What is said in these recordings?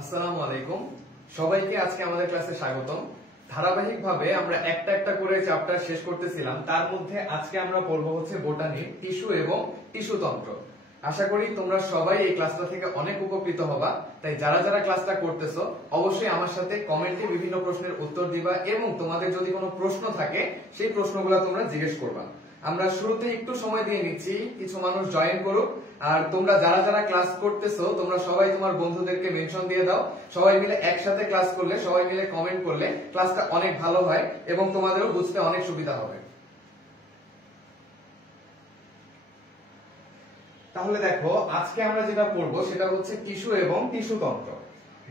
আসসালামু আলাইকুম, সবাইকে আজকে আমাদের ক্লাসে স্বাগতম। ধারাবাহিকভাবে আমরা একটা একটা করে চ্যাপ্টার শেষ করতেছিলাম। তার মধ্যে আজকে আমরা পড়ব হচ্ছে বোটানি, টিস্যু এবং টিস্যুতন্ত্র। আশা করি তোমরা সবাই এই ক্লাসটা থেকে অনেক উপকৃত হবা। তাই যারা যারা ক্লাসটা করতেছো অবশ্যই আমার সাথে কমেন্টে বিভিন্ন প্রশ্নের উত্তর দিবা এবং তোমাদের যদি কোনো প্রশ্ন থাকে সেই প্রশ্নগুলো তোমরা জিজ্ঞেস করবা। আমরা শুরুতে একটু সময় দিয়ে নিচ্ছি, কিছু মানুষ জয়েন করুক। আর তোমরা যারা যারা ক্লাস করতেছো তোমরা সবাই তোমার বন্ধুদেরকে মেনশন দিয়ে দাও। সবাই মিলে একসাথে ক্লাস করলে, সবাই মিলে কমেন্ট করলে ক্লাসটা অনেক ভালো হয় এবং তোমাদেরও বুঝতে অনেক সুবিধা হবে। তাহলে দেখো, আজকে আমরা যেটা পড়বো সেটা হচ্ছে টিস্যু এবং টিস্যুতন্ত্র।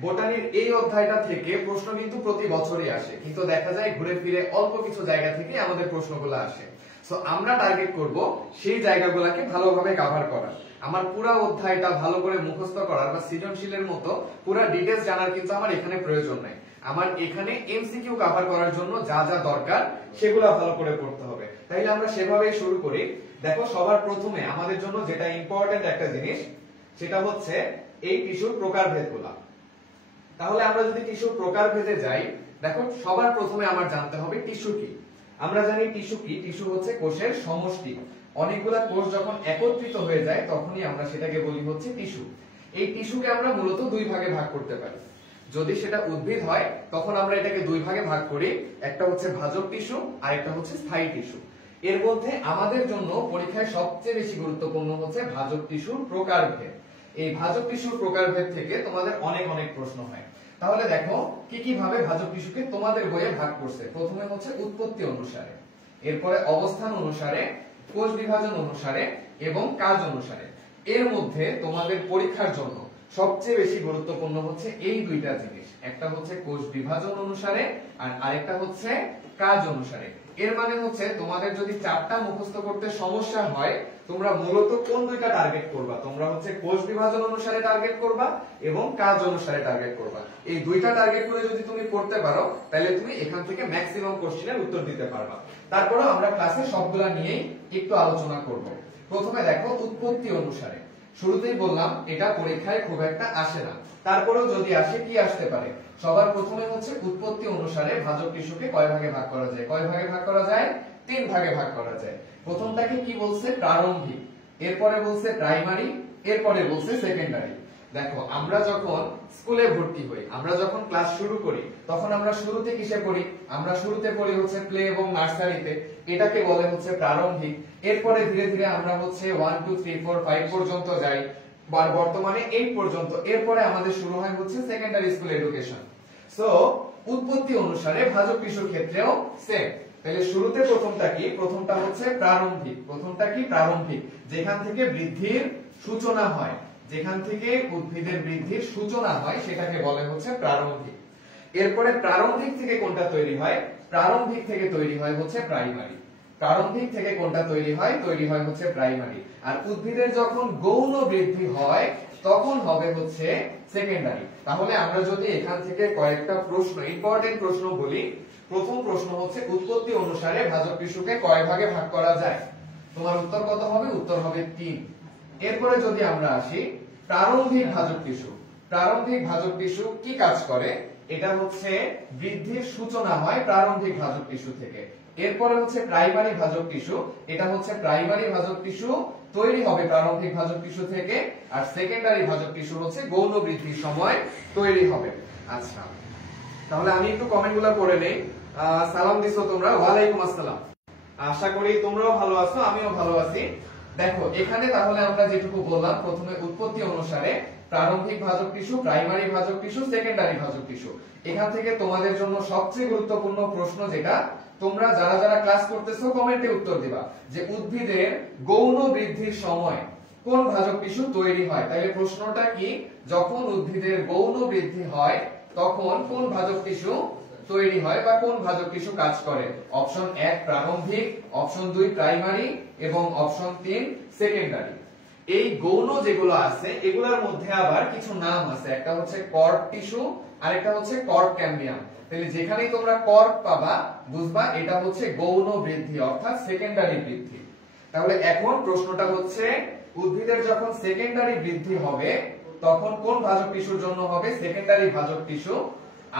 বোটানির এই অধ্যায়টা থেকে প্রশ্ন কিন্তু প্রতি বছরই আসে, কিন্তু দেখা যায় ঘুরে ফিরে অল্প কিছু জায়গা থেকে আমাদের প্রশ্নগুলো আসে। সো আমরা টার্গেট করব সেই জায়গাগুলোকে ভালোভাবে কভার করার। আমার পুরো অধ্যায়টা ভালো করে মুখস্থ করার বা সৃজনশীলের মতো পুরো ডিটেইলস জানার কিন্তু আমার এখানে প্রয়োজন নাই। আমার এখানে এমসিকিউ কভার করার জন্য যা যা দরকার সেগুলো ভালো করে পড়তে হবে। তাইলে আমরা সেভাবেই শুরু করি। দেখো, সবার প্রথমে আমাদের জন্য যেটা ইম্পর্টেন্ট একটা জিনিস সেটা হচ্ছে এই টিস্যুর প্রকারভেদগুলো। তাহলে আমরা যদি টিস্যুর প্রকারভেদে যাই, দেখো সবার প্রথমে আমার জানতে হবে টিস্যু কি। আমরা জানি টিস্যু কি, টিস্যু হচ্ছে কোষের সমষ্টি। অনেকগুলা কোষ যখন একত্রিত হয়ে যায় তখনই আমরা সেটাকে বলি হচ্ছে টিস্যু। এই টিস্যুকে আমরা মূলত দুই ভাগে ভাগ করতে পারি। যদি সেটা উদ্ভিদ হয় তখন আমরা এটাকে দুই ভাগে ভাগ করি, একটা হচ্ছে ভাজক টিস্যু আর একটা হচ্ছে স্থায়ী টিস্যু। এর মধ্যে আমাদের জন্য পরীক্ষায় সবচেয়ে বেশি গুরুত্বপূর্ণ হচ্ছে ভাজক টিস্যুর প্রকারভেদ। এই ভাজক টিস্যুর প্রকারভেদ থেকে তোমাদের অনেক অনেক প্রশ্ন হয়। তাহলে দেখো কি কি ভাবে ভাজক টিস্যুকে তোমাদের বইয়ে ভাগ করছে। প্রথমে হচ্ছে উৎপত্তি অনুসারে, এরপরে অবস্থান অনুসারে, কোষ বিভাজন অনুসারে এবং কাজ অনুসারে। এর মধ্যে তোমাদের পরীক্ষার জন্য সবচেয়ে বেশি গুরুত্বপূর্ণ হচ্ছে এই দুইটা জিনিস, একটা হচ্ছে কোষ বিভাজন অনুসারে আর আরেকটা হচ্ছে কাজ অনুসারে। এর মানে হচ্ছে তোমাদের যদি চারটা মুখস্থ করতে সমস্যা হয় তোমরা মূলত কোন দুইটা টার্গেট করবা, তোমরা হচ্ছে কোষ বিভাজন অনুসারে টার্গেট করবা এবং কাজ অনুসারে টার্গেট করবা। এই দুইটা টার্গেট করে যদি তুমি করতে পারো তাহলে তুমি এখান থেকে ম্যাক্সিমাম কোশ্চেনের উত্তর দিতে পারবা। তারপরে আমরা ক্লাসে সবগুলা নিয়েই একটু আলোচনা করব। প্রথমে দেখো উৎপত্তি অনুসারে। শুরুতেই বললাম এটা পরীক্ষায় খুব একটা আসে না, তারপরেও যদি আসে কি আসতে পারে। সবার প্রথমে হচ্ছে উৎপত্তি অনুসারে ভাজক টিস্যুকে কয় ভাগে ভাগ করা যায়। কয় ভাগে ভাগ করা যায়? তিন ভাগে ভাগ করা যায়। প্রথমটাকে কি বলছে? প্রারম্ভিক। এরপরে বলছে প্রাইমারি, এরপরে বলছে সেকেন্ডারি। দেখো, আমরা যখন স্কুলে ভর্তি হই, আমরা যখন ক্লাস শুরু করি তখন আমরা শুরুতে কিসে পড়ি? আমরা শুরুতে পড়ি হচ্ছে প্লে এবং নার্সারিতে, এটাকে বলে হচ্ছে প্রারম্ভিক। এরপরে ধীরে ধীরে আমরা হচ্ছে 1 2 3 4 5 পর্যন্ত যাই, বর্তমানে 8 পর্যন্ত। এরপরে আমাদের শুরু হয় হচ্ছে সেকেন্ডারি স্কুল এডুকেশন। সো উৎপত্তি অনুসারে ভাজক টিস্যুর ক্ষেত্রেও সেম। তাহলে শুরুতে প্রথমটা কি? প্রথমটা হচ্ছে প্রারম্ভিক। প্রথমটা কি? প্রারম্ভিক, যেখান থেকে বৃদ্ধির সূচনা হয়, যেখান থেকে উদ্ভিদের বৃদ্ধির সূচনা হয় সেটাকে বলে হচ্ছে প্রারম্ভিক। এরপরে প্রারম্ভিক থেকে কোনটা তৈরি হয়? প্রারম্ভিক থেকে তৈরি হয় হচ্ছে প্রাইমারি। প্রারম্ভিক থেকে কোনটা তৈরি হয়? তৈরি হয় হচ্ছে প্রাইমারি। আর উদ্ভিদের যখন গৌণ বৃদ্ধি হয় তখন হবে হচ্ছে সেকেন্ডারি। তাহলে আমরা যদি এখান থেকে কয়েকটা প্রশ্ন, ইম্পর্টেন্ট প্রশ্ন বলি। প্রথম প্রশ্ন হচ্ছে উৎপত্তি অনুসারে ভাজক টিস্যুকে কয় ভাগে ভাগ করা যায়? তোমার উত্তর কত হবে? উত্তর হবে 3। এরপরে যদি আমরা আসি প্রারম্ভিক ভাজক টিস্যু। প্রারম্ভিক ভাজক টিস্যু কি কাজ করে? এটা হচ্ছে বৃদ্ধির সূচনা হয় প্রারম্ভিক ভাজক টিস্যু থেকে। এরপরে হচ্ছে প্রাইমারি ভাজক টিস্যু। এটা হচ্ছে প্রাইমারি ভাজক টিস্যু তৈরি হবে প্রারম্ভিক ভাজক টিস্যু থেকে। আর সেকেন্ডারি ভাজক টিস্যু হচ্ছে গৌণ বৃদ্ধির সময় তৈরি হবে। আচ্ছা, তাহলে আমি একটু কমেন্টগুলো পড়ে নেই। সালাম দিছো তোমরা, ওয়ালাইকুম আসসালাম। আশা করি তোমরাও ভালো আছো, আমিও ভালো আছি। দেখো এখানে তাহলে আমরা যেটুকু বললাম, প্রথমে উৎপত্তি অনুসারে প্রারম্ভিক ভাজক টিস্যু, প্রাইমারি ভাজক টিস্যু, সেকেন্ডারি ভাজক টিস্যু। এখান থেকে তোমাদের জন্য সবচেয়ে গুরুত্বপূর্ণ প্রশ্ন যেটা তোমরা যারা যারা ক্লাস করতেছো কমেন্টে উত্তর দিবা, যে উদ্ভিদের গৌণ বৃদ্ধির সময় কোন ভাজক টিস্যু তৈরি হয়। তাহলে প্রশ্নটা কি? যখন উদ্ভিদের গৌণ বৃদ্ধি হয় তখন কোন ভাজক টিস্যু তৈরি হয় বা কোন ভাজক টিস্যু কাজ করে? অপশন 1 প্রারম্ভিক, অপশন 2 প্রাইমারি এবং অপশন 3 সেকেন্ডারি। এই গৌণ যেগুলো আছে এগুলোর মধ্যে আবার কিছু নাম আছে, একটা হচ্ছে কর্ড টিস্যু আর একটা হচ্ছে কর্ড ক্যাম্বিয়াম। তাহলে যেখানেই তোমরা কর্ড পাবা বুঝবা এটা হচ্ছে গৌণ বৃদ্ধি অর্থাৎ সেকেন্ডারি বৃদ্ধি। তাহলে এখন প্রশ্নটা হচ্ছে উদ্ভিদের যখন সেকেন্ডারি বৃদ্ধি হবে তখন কোন ভাজক টিস্যুর জন্য হবে? সেকেন্ডারি ভাজক টিস্যু।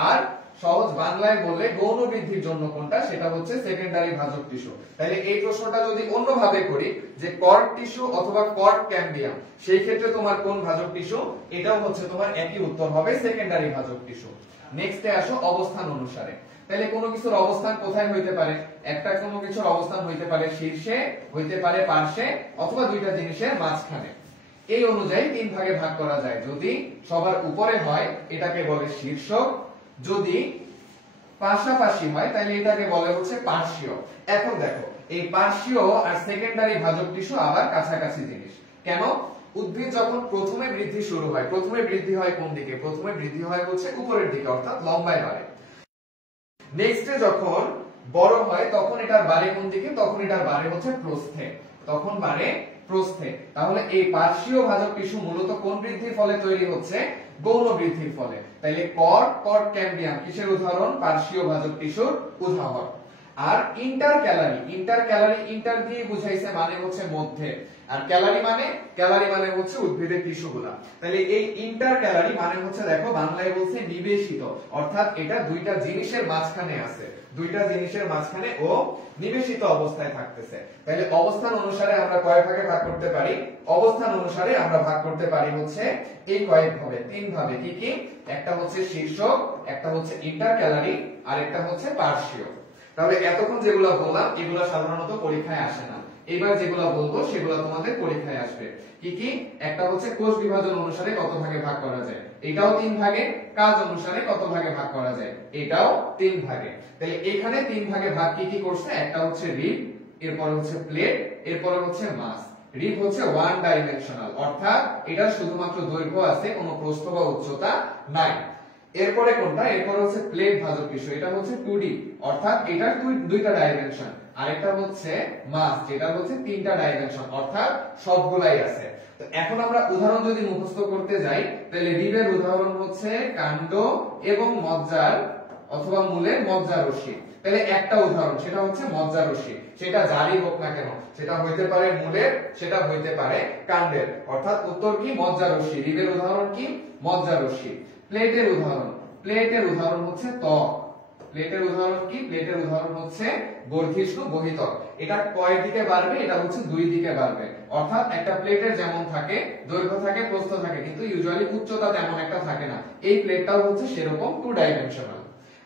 আর সহজ বাংলায় বললে গৌণ বৃদ্ধির জন্য কোনটা? সেটা হচ্ছে সেকেন্ডারি ভাজক টিস্যু। তাহলে এই প্রশ্নটা যদি অন্যভাবে করি যে কর্ড টিস্যু অথবা কর্ড ক্যাম্বিয়াম, সেই ক্ষেত্রে তোমার কোন ভাজক টিস্যু? এটাও হচ্ছে তোমার একই উত্তর হবে, সেকেন্ডারি ভাজক টিস্যু। নেক্সটে আসো অবস্থান অনুসারে। তাহলে কোনো কিছুর অবস্থান কোথায় হইতে পারে? একটা কোনো কিছুর অবস্থান হইতে পারে শীর্ষে, হইতে পারে পার্শ্বে, অথবা দুইটা জিনিসের মাঝখানে। এই অনুযায়ী তিন ভাগে ভাগ করা যায়। যদি সবার উপরে হয় এটাকে বলে শীর্ষক, যদি পাশাপাশি হয় তাহলে এটাকে বলে হচ্ছে পার্শ্বীয়। এখন দেখো এই পার্শ্বীয় আর সেকেন্ডারি ভাজক টিস্যু আবার কাছাকাছি জিনিস। কেন? উদ্ভিদ যখন প্রথমে বৃদ্ধি শুরু হয়, প্রথমে বৃদ্ধি হয় কোন দিকে? প্রথমে বৃদ্ধি হয় হচ্ছে উপরের দিকে, অর্থাৎ লম্বায় বাড়ে। নেক্সটে যখন বড় হয় তখন এটার বাড়ে কোন দিকে? তখন এটার বাড়ে হচ্ছে প্রস্থে, তখন বাড়ে প্রস্থে। তাহলে এই পার্শ্বীয় ভাজক টিস্যু মূলত কোন বৃদ্ধির ফলে তৈরি হচ্ছে? গৌণ বৃদ্ধির ফলে। তাহলে কর্ড ক্যাম্বিয়াম কিসের উদাহরণ? পার্শ্বীয় ভাজক টিস্যুর উদাহরণ। আর ইন্টারক্যালারি, ইন্টার দিয়ে বুঝাইছে মানে হচ্ছে মধ্যে, আর ক্যালারি মানে হচ্ছে উদ্ভিদের টিস্যুগুলা। তাহলে এই ইন্টারক্যালারি মানে হচ্ছে দেখো বাংলায় বলছে নিবেশিত, অর্থাৎ এটা দুইটা জিনিসের মাঝখানে আছে, দুইটা জিনিসের মাঝখানে ও নিবেশিত অবস্থায় থাকতেছে। তাহলে অবস্থান অনুসারে আমরা কয় ভাগে ভাগ করতে পারি? অবস্থান অনুসারে আমরা ভাগ করতে পারি হচ্ছে এই কয়েক ভাবে, তিন ভাবে। কি কি? একটা হচ্ছে শীর্ষক, একটা হচ্ছে ইন্টারক্যালারি, আর একটা হচ্ছে পার্শ্বীয়। তাহলে এতক্ষণ যেগুলো বললাম এগুলো সাধারণত পরীক্ষায় আসে না, এবার যেগুলো বলবো সেগুলো তোমাদের পরীক্ষায় আসবে। কি কি? একটা হচ্ছে কোষ বিভাজন অনুসারে কত ভাগে ভাগ করা যায়, এটাও তিন ভাগে। কাজ অনুসারে কত ভাগে ভাগ করা যায়, এটাও তিন ভাগে। তাহলে এখানে তিন ভাগে ভাগ কি কি করছে? একটা হচ্ছে রিব, এরপরে হচ্ছে প্লেট, এরপরে হচ্ছে মাস। রিব হচ্ছে ওয়ান ডাইমেনশনাল, অর্থাৎ এটা শুধুমাত্র দৈর্ঘ্য আছে, কোনো প্রস্থ বা উচ্চতা নাই। এরপরে কোনটা? এরপরে হচ্ছে প্লেট ভাজক টিস্যু, এটা হচ্ছে 2D, অর্থাৎ এটা দুইটা ডাইমেনশন। আরেকটা হচ্ছে মাস, যেটা হচ্ছে তিনটা ডাইমেনশন, অর্থাৎ সবগুলাই আছে। তো এখন আমরা উদাহরণ যদি মুখস্থ করতে যাই তাহলে রিবের উদাহরণ হচ্ছে কাণ্ড এবং মজ্জার অথবা মূলের মজ্জারশ্মি। তাহলে একটা উদাহরণ সেটা হচ্ছে মজ্জারশ্মি, সেটা যারই হোক না কেন, সেটা হইতে পারে মূলের, সেটা হইতে পারে কাণ্ডের, অর্থাৎ উত্তর কি? মজ্জারশ্মি। রিবের উদাহরণ কি? মজ্জারশ্মি। প্লেটের উদাহরণ হচ্ছে ত্বক। প্লেটের উদাহরণ কি? প্লেটের উদাহরণ হচ্ছে বর্ধিষ্ণু বহিতক। এটা কয় দিকে বাড়বে? এটা হচ্ছে দুই দিকে বাড়বে, অর্থাৎ একটা প্লেটের যেমন থাকে দৈর্ঘ্য থাকে প্রস্থ থাকে, কিন্তু ইউজুয়ালি উচ্চতা তেমন একটা থাকে না। এই প্লেটটাও হচ্ছে সেরকম 2 ডাইমেনশনাল।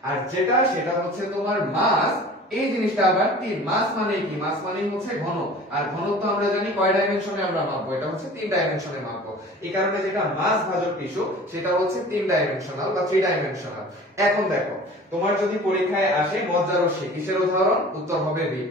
আর যেটা সেটা হচ্ছে তোমার মাস, এই জিনিসটা আবার তিন। মাস মানে কি? মাস মানে হচ্ছে ঘন, আর ঘনত্ব আমরা জানি কয় ডাইমেনশনে আমরা মাপবো? এটা হচ্ছে 3 ডাইমেনশনে মাপবো। এই কারণে যেটা মাস ভাজক টিস্যু সেটা হচ্ছে 3 ডাইমেনশনাল বা 3 ডাইমেনশনাল। এখন দেখো তোমার যদি পরীক্ষায় আসে মজ্জারশ্মি, কিসের উদাহরণ? উত্তর হবে রিব।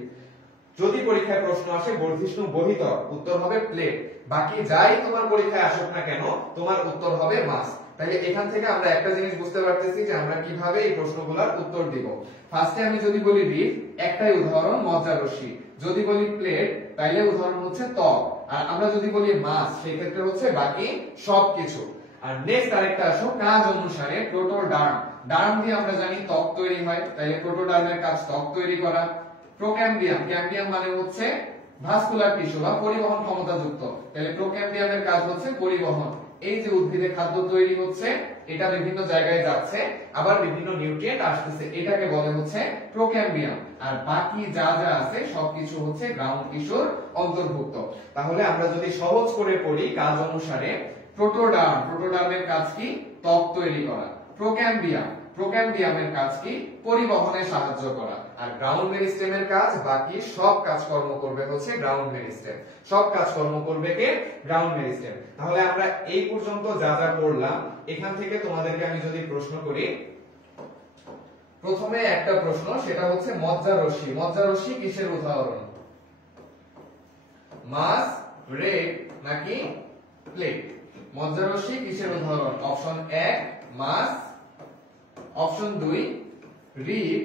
যদি পরীক্ষায় প্রশ্ন আসে বর্ধিষ্ণু বহিতক, উত্তর হবে প্লেট। বাকি যাই তোমার পরীক্ষায় আসুক না কেন তোমার উত্তর হবে মাস। তাহলে এখান থেকে আমরা একটা জিনিস বুঝতে পারতেছি যে আমরা কিভাবে এই প্রশ্নগুলোর উত্তর দিব। ফার্স্টে আমি যদি বলি রিব, একটাই উদাহরণ মজ্জারশ্মি। যদি বলি প্লেট তাইলে উদাহরণ হচ্ছে ত্বক। আর আমরা যদি বলি মাস সেই ক্ষেত্রে হচ্ছে বাকি সবকিছু। আর নেক্সট আরেকটা আসো কাজ অনুসারে প্রোটোডার্ম। ডার্ম দিয়ে আমরা জানি ত্বক তৈরি হয়, তাইলে প্রোটোডার্মের কাজ ত্বক তৈরি করা। প্রোক্যাম্বিয়াম, ক্যাম্বিয়াম মানে হচ্ছে ভাস্কুলার টিস্যু বা পরিবহন ক্ষমতাযুক্ত, তাহলে প্রোক্যাম্বিয়ামের কাজ হচ্ছে পরিবহন। এই যে উদ্ভিদে খাদ্য তৈরি হচ্ছে, এটা বিভিন্ন জায়গায় যাচ্ছে, আবার বিভিন্ন নিউট্রিয়েন্ট আসতেছে, এটাকে বলে হচ্ছে প্রোক্যাম্বিয়াম। আর বাকি যা যা আছে সবকিছু হচ্ছে গ্রাউন্ড টিস্যুর অন্তর্ভুক্ত। তাহলে আমরা যদি সহজ করে পড়ি কাজ অনুসারে, প্রোটোডার্মের কাজ কি? ত্বক তৈরি করা। প্রোক্যাম্বিয়ামের কাজ কি? পরিবহনে সাহায্য করা। আর গ্রাউন্ড মেরিস্টেমের কাজ, বাকি সব কাজকর্ম করবে হচ্ছে গ্রাউন্ড মেরিস্টেম। সব কাজকর্ম করবে কে? Ground meristem. তাহলে আমরা এই পর্যন্ত যা যা করলাম, এখান থেকে তোমাদেরকে আমি যদি প্রশ্ন করি, প্রথমে একটা প্রশ্ন সেটা হচ্ছে মজ্জারশ্মি। মজ্জারশ্মি কিসের উদাহরণ? মাস, রেড নাকি প্লেট? মজ্জারশ্মি কিসের উদাহরণ? Option 1 mass, option 2 rib,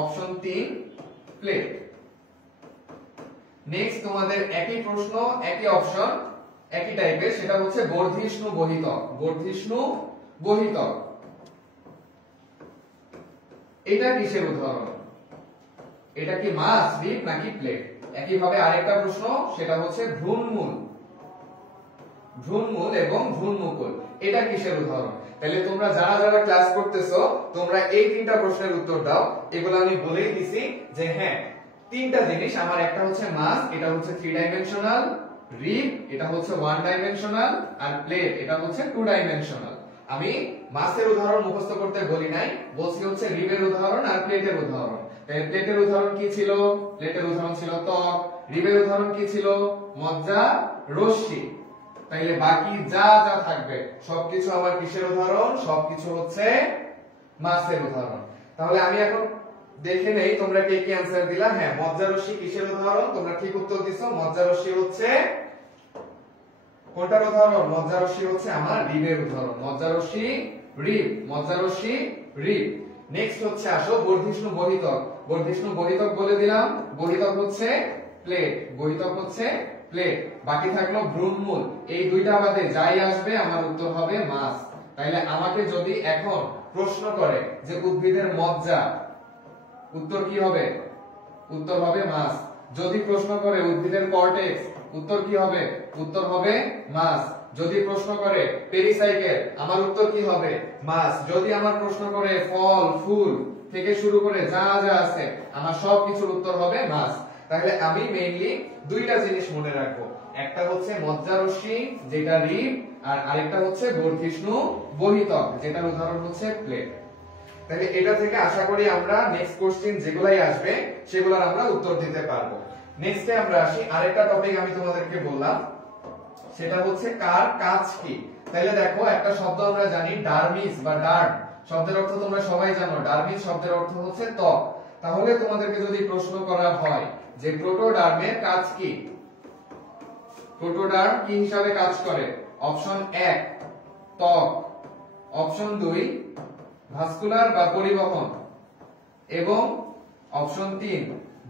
option 3 plate. Next তোমাদের একই প্রশ্ন, একই অপশন, একই টাইপের, সেটা হচ্ছে বর্ধিষ্ণু বহিতক। বর্ধিষ্ণু বহিতক এটা কিসের উদাহরণ? এটা কি মাস, রিব নাকি প্লেট? একই ভাবে আরেকটা প্রশ্ন সেটা হচ্ছে ভ্রূণমূল। ভ্রূণমূল এবং ভ্রূণমুকুল এটা কিসের উদাহরণ? তাহলে তোমরা যারা যারা ক্লাস করতেছো তোমরা এই তিনটা প্রশ্নের উত্তর দাও। এগুলো আমি বলেই দিছি যে হ্যাঁ তিনটা জিনিস আমার, একটা হচ্ছে মাস, এটা হচ্ছে 3 ডাইমেনশনাল, রিব এটা হচ্ছে 1 ডাইমেনশনাল, আর প্লেট এটা হচ্ছে 2 ডাইমেনশনাল। আমি মাসের উদাহরণ মুখস্থ করতে বলি নাই, বলছি হচ্ছে রিবের উদাহরণ আর প্লেটের উদাহরণ। তাই প্লেটের উদাহরণ কি ছিল? প্লেটের উদাহরণ ছিল ত্বক। রিবের উদাহরণ কি ছিল? মজ্জা রশ্মি। তাইলে বাকি যা যা থাকবে সবকিছু আমার কিসের উদাহরণ? সবকিছু হচ্ছে মাসের উদাহরণ। তাহলে আমি এখন দেখে নেই তোমরা কে কি आंसर দিলা। হ্যাঁ মজ্জা রশ্মি কিসের উদাহরণ? তোমরা ঠিক উত্তর দিছো। মজ্জা রশ্মি হচ্ছে কোনটার উদাহরণ? মজ্জা রশ্মি হচ্ছে আমার রিবের উদাহরণ। মজ্জা রশ্মি রিব, মজ্জা রশ্মি রিব। নেক্সট হচ্ছে আসো বর্ধিষ্ণু বহিতক। বর্ধিষ্ণু বহিতক বলে দিলাম, বহিতক হচ্ছে প্লেট, বহিতক হচ্ছে প্লেট। বাকি থাকলো ভ্রূণমূল। এই দুইটা বাদে যাই আসবে আমার উত্তর হবে মাস। তাইলে আমাকে যদি এখন প্রশ্ন করে যে উদ্ভিদের মজ্জা, উত্তর কি হবে? উত্তর হবে মাস। যদি প্রশ্ন করে উদ্ভিদের কর্টেক্স, উত্তর কি হবে? উত্তর হবে মাস। যদি প্রশ্ন করে পেরিসাইকেল, আমার উত্তর কি হবে? মাস। যদি আমার প্রশ্ন করে ফল ফুল থেকে শুরু করে যা যা আছে আমার সবকিছুর উত্তর হবে মাস। তাহলে আমি মেইনলি দুইটা জিনিস মনে রাখবো, একটা হচ্ছে মজ্জা রশ্মি যেটা রিব, আর আরেকটা হচ্ছে বর্ধিষ্ণু বহিতক যেটার উদাহরণ হচ্ছে প্লেট। তাহলে এটা থেকে আশা করি আমরা নেক্সট কোশ্চেন যেগুলাই আসবে সেগুলোর আমরা উত্তর দিতে পারবো। নেক্সটে আমরা আসি আরেকটা টপিক আমি তোমাদেরকে বললাম, সেটা হচ্ছে কার কাজ কি। তাহলে দেখো একটা শব্দ আমরা জানি ডার্মিস বা ডার্ম, শব্দের অর্থ তোমরা সবাই জানো। ডার্মিস শব্দের অর্থ হচ্ছে ত্বক। তাহলে তোমাদেরকে যদি প্রশ্ন করা হয় যে প্রোটোডার্মের কাজ কি, প্রোটোডার্ম কি হিসাবে কাজ করে? অপশন 1 ত্বক, অপশন 2 ভাস্কুলার বা পরিবহন, এবং অপশন 3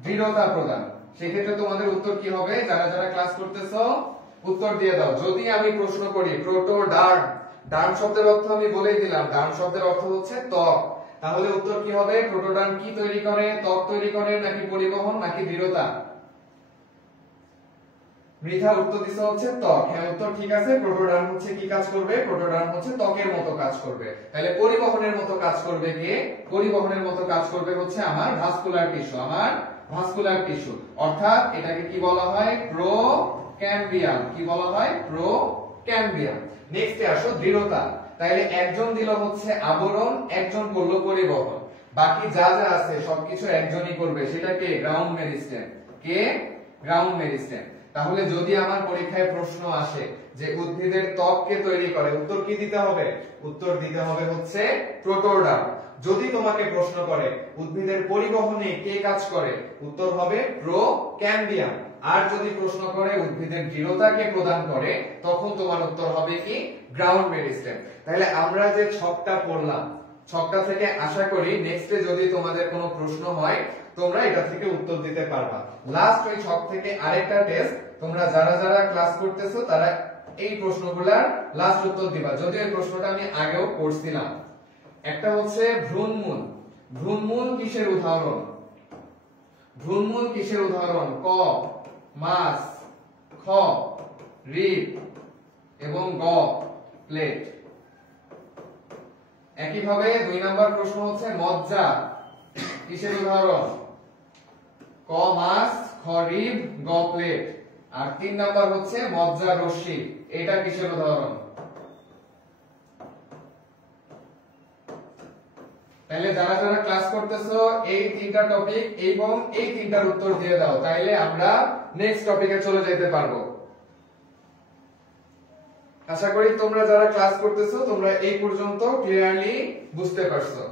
দৃঢ়তা প্রদান। সেক্ষেত্রে তোমাদের উত্তর কি হবে? যারা যারা ক্লাস করতেছো উত্তর দিয়ে দাও। যদি আমি প্রশ্ন করি প্রোটোডার্ম, ডার্ম শব্দের অর্থ আমি বলেই দিলাম, ডার্ম শব্দের অর্থ হচ্ছে ত্বক। তাহলে উত্তর কি হবে? প্রোটোডার্ম কি তৈরি করে? ত্বক তৈরি করে, নাকি পরিবহন, নাকি দৃঢ়তা? মৃধা উত্তর দিছে হচ্ছে ত্বক। হ্যাঁ উত্তর ঠিক আছে। প্রোটোডার্ম হচ্ছে কি কাজ করবে? প্রোটোডার্ম হচ্ছে ত্বকের মতো কাজ করবে। তাহলে পরিবহনের মতো কাজ করবে কে? পরিবহনের মতো কাজ করবে হচ্ছে আমার ভাস্কুলার টিস্যু, আমার ভাস্কুলার টিস্যু। অর্থাৎ এটাকে কি বলা হয়? প্রোক্যাম্বিয়াম। কি বলা হয়? প্রোক্যাম্বিয়াম। নেক্সটে আসো দৃঢ়তা। তাহলে একজন দিল হচ্ছে আবরণ, একজন করলো পরিবহন, বাকি যা যা আছে সবকিছু একজনই করবে, সেটা কে? Ground meristem. কে? Ground meristem. তাহলে যদি আমার পরীক্ষায় প্রশ্ন আসে যে উদ্ভিদের ত্বক কে তৈরি করে, উত্তর কি দিতে হবে? উত্তর দিতে হবে হচ্ছে প্রোটোডার্ম। যদি তোমাকে প্রশ্ন করে উদ্ভিদের পরিবহনে কে কাজ করে, উত্তর হবে প্রোক্যাম্বিয়াম। আর যদি প্রশ্ন করে উদ্ভিদের দৃঢ়তা কে প্রদান করে, তখন তোমার উত্তর হবে কি? Ground meristem. তাহলে আমরা যে ছকটা পড়লাম, ছকটা থেকে আশা করি নেক্সটে যদি তোমাদের কোনো প্রশ্ন হয় তোমরা এটা থেকে উত্তর দিতে পারবা। লাস্ট ওই ছক থেকে আরেকটা টেস্ট, তোমরা যারা যারা ক্লাস করতেছো তারা এই প্রশ্নগুলার লাস্ট উত্তর দিবা। যদিও এই প্রশ্নটা আমি আগেও করছিলাম। একটা হচ্ছে ভ্রূণমূল। ভ্রূণমূল কিসের উদাহরণ? ভ্রূণমূল কিসের উদাহরণ? ক মাস, খ রিব এবং গ প্লেট। একইভাবে 2 নাম্বার প্রশ্ন হচ্ছে মজ্জা কিসের উদাহরণ? ক মাস, খ রিব, গ প্লেট। আর 3 নাম্বার হচ্ছে মজ্জা রশ্মি, এটা কিসের উদাহরণ? তাহলে যারা যারা ক্লাস করতেছো এই তিনটা টপিক এবং এই তিনটার উত্তর দিয়ে দাও, তাইলে আমরা নেক্সট টপিকে চলে যেতে পারবো। আশা করি তোমরা যারা ক্লাস করতেছো তোমরা এই পর্যন্ত ক্লিয়ারলি বুঝতে পারছো।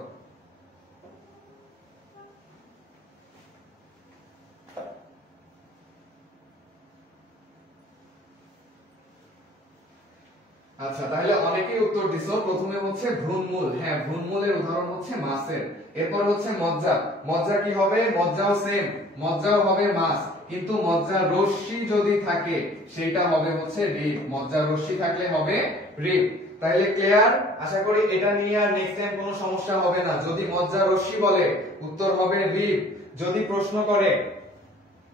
আচ্ছা তাহলে অনেকেই উত্তর দিছো। প্রথমে হচ্ছে ভ্রূণমূল। হ্যাঁ ভ্রূণমূলের উদাহরণ হচ্ছে মাছের। এরপর হচ্ছে মজ্জা। মজ্জা কি হবে? মজ্জাও সেম, মজ্জাও হবে মাছ, কিন্তু মজ্জা রশ্মি যদি থাকে সেটা হবে হচ্ছে রিব। মজ্জা রশ্মি থাকলে হবে রিব। তাহলে ক্লিয়ার? আশা করি এটা নিয়ে আর নেক্সট টাইম কোনো সমস্যা হবে না। যদি মজ্জা রশ্মি বলে উত্তর হবে রিব। যদি প্রশ্ন করে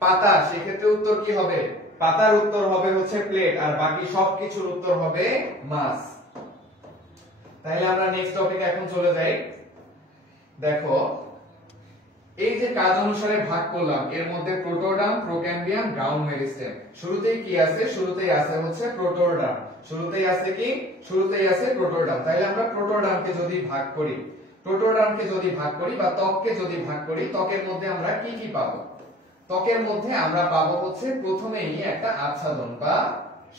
পাতা, সেক্ষেত্রে উত্তর কি হবে? পাতার উত্তর হবে হচ্ছে প্লেট, আর বাকি সবকিছুর উত্তর হবে মাছ। তাহলে আমরা নেক্সট টপিকে এখন চলে যাই। দেখো এই যে কাজ অনুসারে ভাগ করলাম, এর মধ্যে প্রোটোডার্ম, প্রোক্যাম্বিয়াম, গ্রাউন্ড মেরিস্টেম। শুরুতেই কি আছে? শুরুতেই আছে হচ্ছে প্রোটোডার্ম। শুরুতেই আছে কি? শুরুতেই আছে প্রোটোডার্ম। তাহলে আমরা প্রোটোডার্মকে যদি ভাগ করি, প্রোটোডার্মকে যদি ভাগ করি বা ত্বককে যদি ভাগ করি, ত্বকের মধ্যে আমরা কি কি পাবো? ত্বকের মধ্যে আমরা পাবো হচ্ছে প্রথমেই একটা আচ্ছাদন বা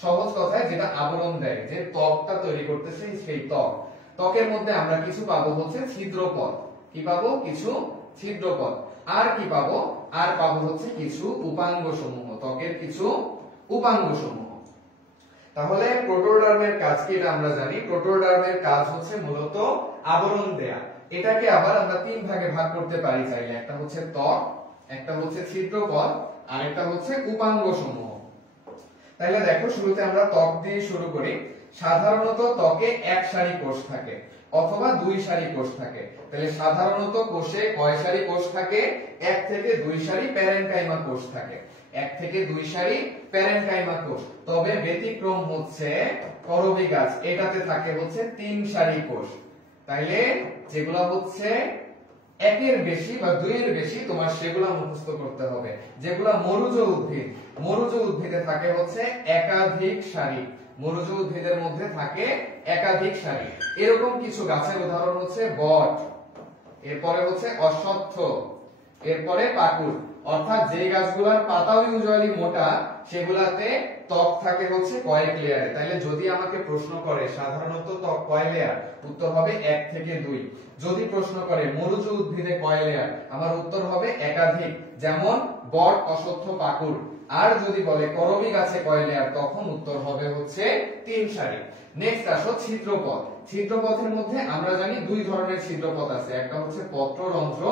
সহজ কথায় যেটা আবরণ দেয়, যে ত্বকটা তৈরি করতেছে সেই ত্বক। ত্বকের মধ্যে আমরা কিছু পাবো হচ্ছে ছিদ্রপথ। কি পাবো? কিছু ছিদ্রপথ। আর কি পাবো? আর পাবো হচ্ছে কিছু উপাঙ্গ সমূহ, ত্বকের কিছু উপাঙ্গ সমূহ। তাহলে প্রোটোডার্মের কাজ কি এটা আমরা জানি। প্রোটোডার্মের কাজ হচ্ছে মূলত আবরণ দেয়া। এটাকে আবার আমরা তিন ভাগে ভাগ করতে পারি চাইলে। একটা হচ্ছে ত্বক, একটা হচ্ছে ছিদ্রপথ, আর একটা হচ্ছে উপাঙ্গ সমূহ। তাহলে দেখো শুরুতে আমরা ত্বক দিয়ে শুরু করি। সাধারণত ত্বকে এক সারি কোষ থাকে অথবা দুই সারি কোষ থাকে। তাহলে সাধারণত কোষে কয় সারি কোষ থাকে? এক থেকে দুই সারি প্যারেনকাইমা কোষ থাকে। এক থেকে দুই সারি প্যারেনকাইমা কোষ। তবে ব্যতিক্রম হচ্ছে করবী গাছ, এটাতে থাকে হচ্ছে তিন সারি কোষ। তাইলে যেগুলো হচ্ছে একের বেশি বা দুইয়ের বেশি তোমার সেগুলো মুখস্থ করতে হবে। যেগুলো মরুজ উদ্ভিদ, মরুজ উদ্ভিদে থাকে হচ্ছে একাধিক সারি। মরুজ উদ্ভিদের মধ্যে থাকে একাধিক সারি। এরকম কিছু গাছের উদাহরণ হচ্ছে বট, এরপরে হচ্ছে অশ্বত্থ, এরপরে পাকুড়। অর্থাৎ যে গাছগুলোর পাতাও ইউজুয়ালি মোটা, সেগুলাতে ত্বক থাকে হচ্ছে কয়েক লেয়ারে। তাহলে যদি আমাকে প্রশ্ন করে সাধারণত ত্বক কয় লেয়ার, উত্তর হবে 1 থেকে 2। যদি প্রশ্ন করে মরুজ উদ্ভিদে কয় লেয়ার, আমার উত্তর হবে একাধিক, যেমন বট, অশ্বত্থ, পাকুড়। আর যদি বলে করবী গাছে কয় লেয়ার, তখন উত্তর হবে হচ্ছে 3 সারি। নেক্সট আসো ছিদ্রপথ। ছিদ্রপথের মধ্যে আমরা জানি দুই ধরনের ছিদ্রপথ আছে, একটা হচ্ছে পত্ররন্ধ্র,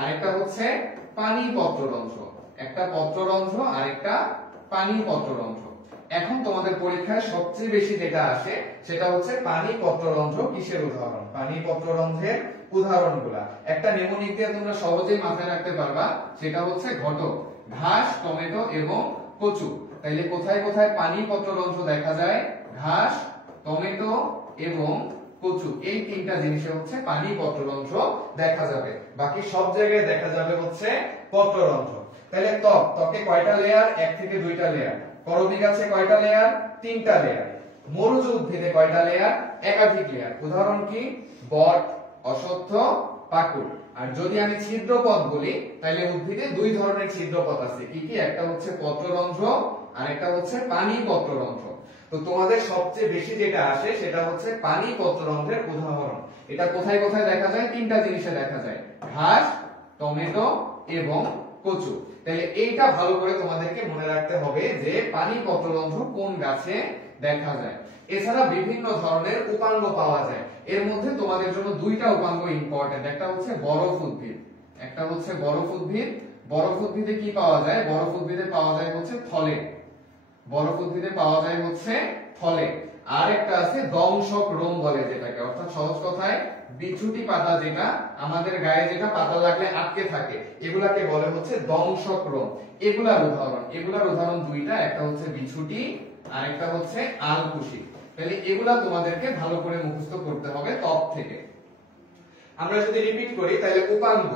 আরেকটা হচ্ছে পানি পত্ররন্ধ্র। একটা পত্ররন্ধ্র আর একটা পানি পত্ররন্ধ্র। এখন তোমাদের পরীক্ষায় সবচেয়ে বেশি যেটা আসে সেটা হচ্ছে পানি পত্ররন্ধ্র। কিসের উদাহরণ? পানি পত্ররন্ধ্রের উদাহরণগুলা একটা নেমোনিক দিয়ে তোমরা সহজেই মাথায় রাখতে পারবা। সেটা হচ্ছে ঘটক, ঘাস, টমেটো এবং কচু। তাইলে কোথায় কোথায় পানি পত্ররন্ধ্র দেখা যায়? ঘাস, টমেটো এবং কচু, এই তিনটা জিনিসে হচ্ছে পানি পত্ররন্ধ্র দেখা যাবে। বাকি সব জায়গায় দেখা যাবে হচ্ছে পত্ররন্ধ্র। তাহলে ত্বকে কয়টা লেয়ার? 1 থেকে 2টা লেয়ার। করবী গাছে কয়টা লেয়ার? 3টা লেয়ার। মরুজ উদ্ভিদে কয়টা লেয়ার? একাধিক লেয়ার। উদাহরণ কি? বট, অশ্বত্থ, পাকুড়। আর যদি আমি ছিদ্রপথ বলি, তাহলে উদ্ভিদে দুই ধরনের ছিদ্রপথ আছে। কি কি? একটা হচ্ছে পত্ররন্ধ্র আর একটা হচ্ছে পানি পত্ররন্ধ্র। তো তোমাদের সবচেয়ে বেশি যেটা আসে সেটা হচ্ছে পানি পত্ররন্ধ্রের উদাহরণ। এটা কোথায় কোথায় দেখা যায়? তিনটা জিনিসে দেখা যায়, ঘাস, টমেটো এবং কচু। তাহলে এইটা ভালো করে তোমাদেরকে মনে রাখতে হবে যে পানি পত্ররন্ধ্র কোন গাছে দেখা যায়। এছাড়া বিভিন্ন ধরনের উপাঙ্গ পাওয়া যায়। এর মধ্যে তোমাদের জন্য দুইটা উপাঙ্গ ইম্পর্টেন্ট। একটা হচ্ছে বরফ উদ্ভিদ, একটা হচ্ছে বরফ উদ্ভিদ। বরফ উদ্ভিদে কি পাওয়া যায়? বরফ উদ্ভিদে পাওয়া যায় হচ্ছে থলে। বরফ উদ্ভিদে পাওয়া যায় হচ্ছে থলে। আর একটা আছে দংশক রোম বলে যেটাকে, অর্থাৎ সহজ কথায় বিছুটি পাতা, যেটা আমাদের গায়ে যেটা পাতা লাগলে আটকে থাকে, এগুলাকে বলে হচ্ছে দংশক রোম। এগুলার উদাহরণ দুইটা, একটা হচ্ছে বিছুটি আর একটা হচ্ছে আলকুশি। তাহলে এগুলা তোমাদেরকে ভালো করে মুখস্থ করতে হবে ত্বক থেকে। আমরা যদি রিপিট করি তাহলে উপাঙ্গ,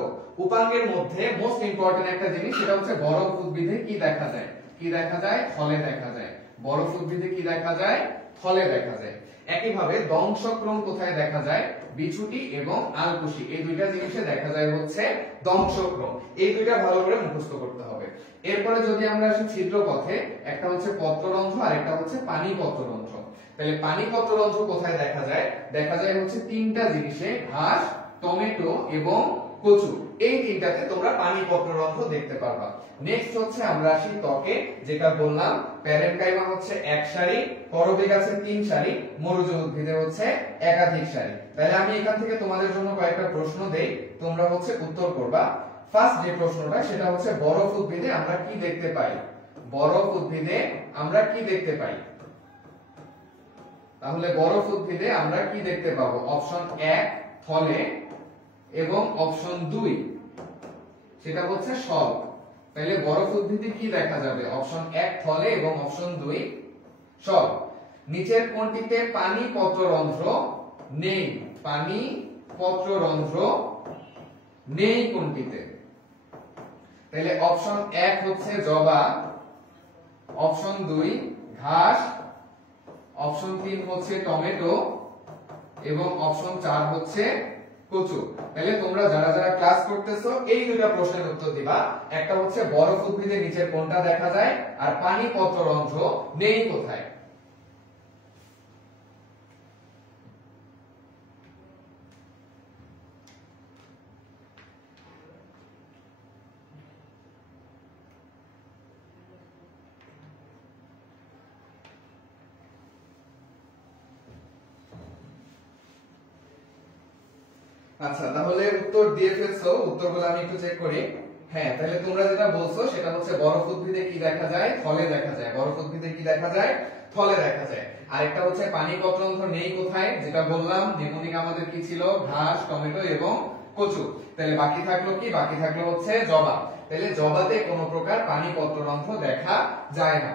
উপাঙ্গের মধ্যে মোস্ট ইম্পর্টেন্ট একটা জিনিস, সেটা হচ্ছে বরফ উদ্ভিদে কি দেখা যায়? কি দেখা যায়? থলে দেখা যায়। বরফ উদ্ভিদে কি দেখা যায়? থলে দেখা যায়। একইভাবে দংশক্রম কোথায় দেখা যায়? বিছুটি এবং আলকুশি, এই দুইটা জিনিসে দেখা যায় হচ্ছে দংশক্রম। এই দুইটা ভালো করে মুখস্থ করতে হবে। এরপরে যদি আমরা আসি ছিদ্রপথে, একটা হচ্ছে পত্ররন্ধ্র আর একটা হচ্ছে পানি পত্ররন্ধ্র। তাহলে পানি পত্ররন্ধ্র কোথায় দেখা যায়? দেখা যায় হচ্ছে তিনটা জিনিসে, ঘাস, টমেটো এবং কচু। এই তিনটাতে তোমরা পানি পত্ররন্ধ্র দেখতে পারবা। নেক্সট হচ্ছে আমরা আসি ত্বকে, যেটা বললাম প্যারেনকাইমা হচ্ছে এক সারি, করবী গাছে 3 সারি, মরুজ উদ্ভিদে হচ্ছে একাধিক সারি। তাহলে আমি এখান থেকে তোমাদের জন্য কয়েকটা প্রশ্ন দেই, তোমরা হচ্ছে উত্তর করবা। ফার্স্ট যে প্রশ্নটা সেটা হচ্ছে বরফ উদ্ভিদে আমরা কি দেখতে পাই? বরফ উদ্ভিদে আমরা কি দেখতে পাই? তাহলে বরফ উদ্ভিদে আমরা কি দেখতে পাবো? অপশন 1 থলে এবং অপশন 2 সেটা হচ্ছে সল। তাহলে বরফ উদ্ভিদে কি দেখা যাবে? অপশন 1 থলে এবং অপশন 2 সব। নিচের কোনটিতে পানি পত্ররন্ধ্র নেই? পানি পত্ররন্ধ্র নেই কোনটিতে? তাহলে অপশন 1 হচ্ছে জবা, অপশন 2 ঘাস, অপশন 3 হচ্ছে টমেটো এবং অপশন 4 হচ্ছে কচু। তাহলে তোমরা যারা যারা ক্লাস করতেছো এই দুইটা প্রশ্নের উত্তর দিবা। একটা হচ্ছে বরফ উদ্ভিদের নিচের কোনটা দেখা যায়, আর পানি পত্ররন্ধ্র নেই কোথায়। আচ্ছা, তাহলে উত্তর দিয়ে ফেলছো। উত্তরগুলো আমি একটু চেক করি। হ্যাঁ, তাহলে তোমরা যেটা বলছো সেটা হচ্ছে বরফ উদ্ভিদে কি দেখা যায়? থলে দেখা যায়। বরফ উদ্ভিদে কি দেখা যায়? থলে দেখা যায়। আরেকটা হচ্ছে পানি পত্ররন্ধ্র নেই কোথায়, যেটা বললাম নিমোনিক আমাদের কি ছিল? ঘাস, টমেটো এবং কচু। তাহলে বাকি থাকলো কি? বাকি থাকলো হচ্ছে জবা। তাহলে জবাতে কোনো প্রকার পানি পত্ররন্ধ্র দেখা যায় না।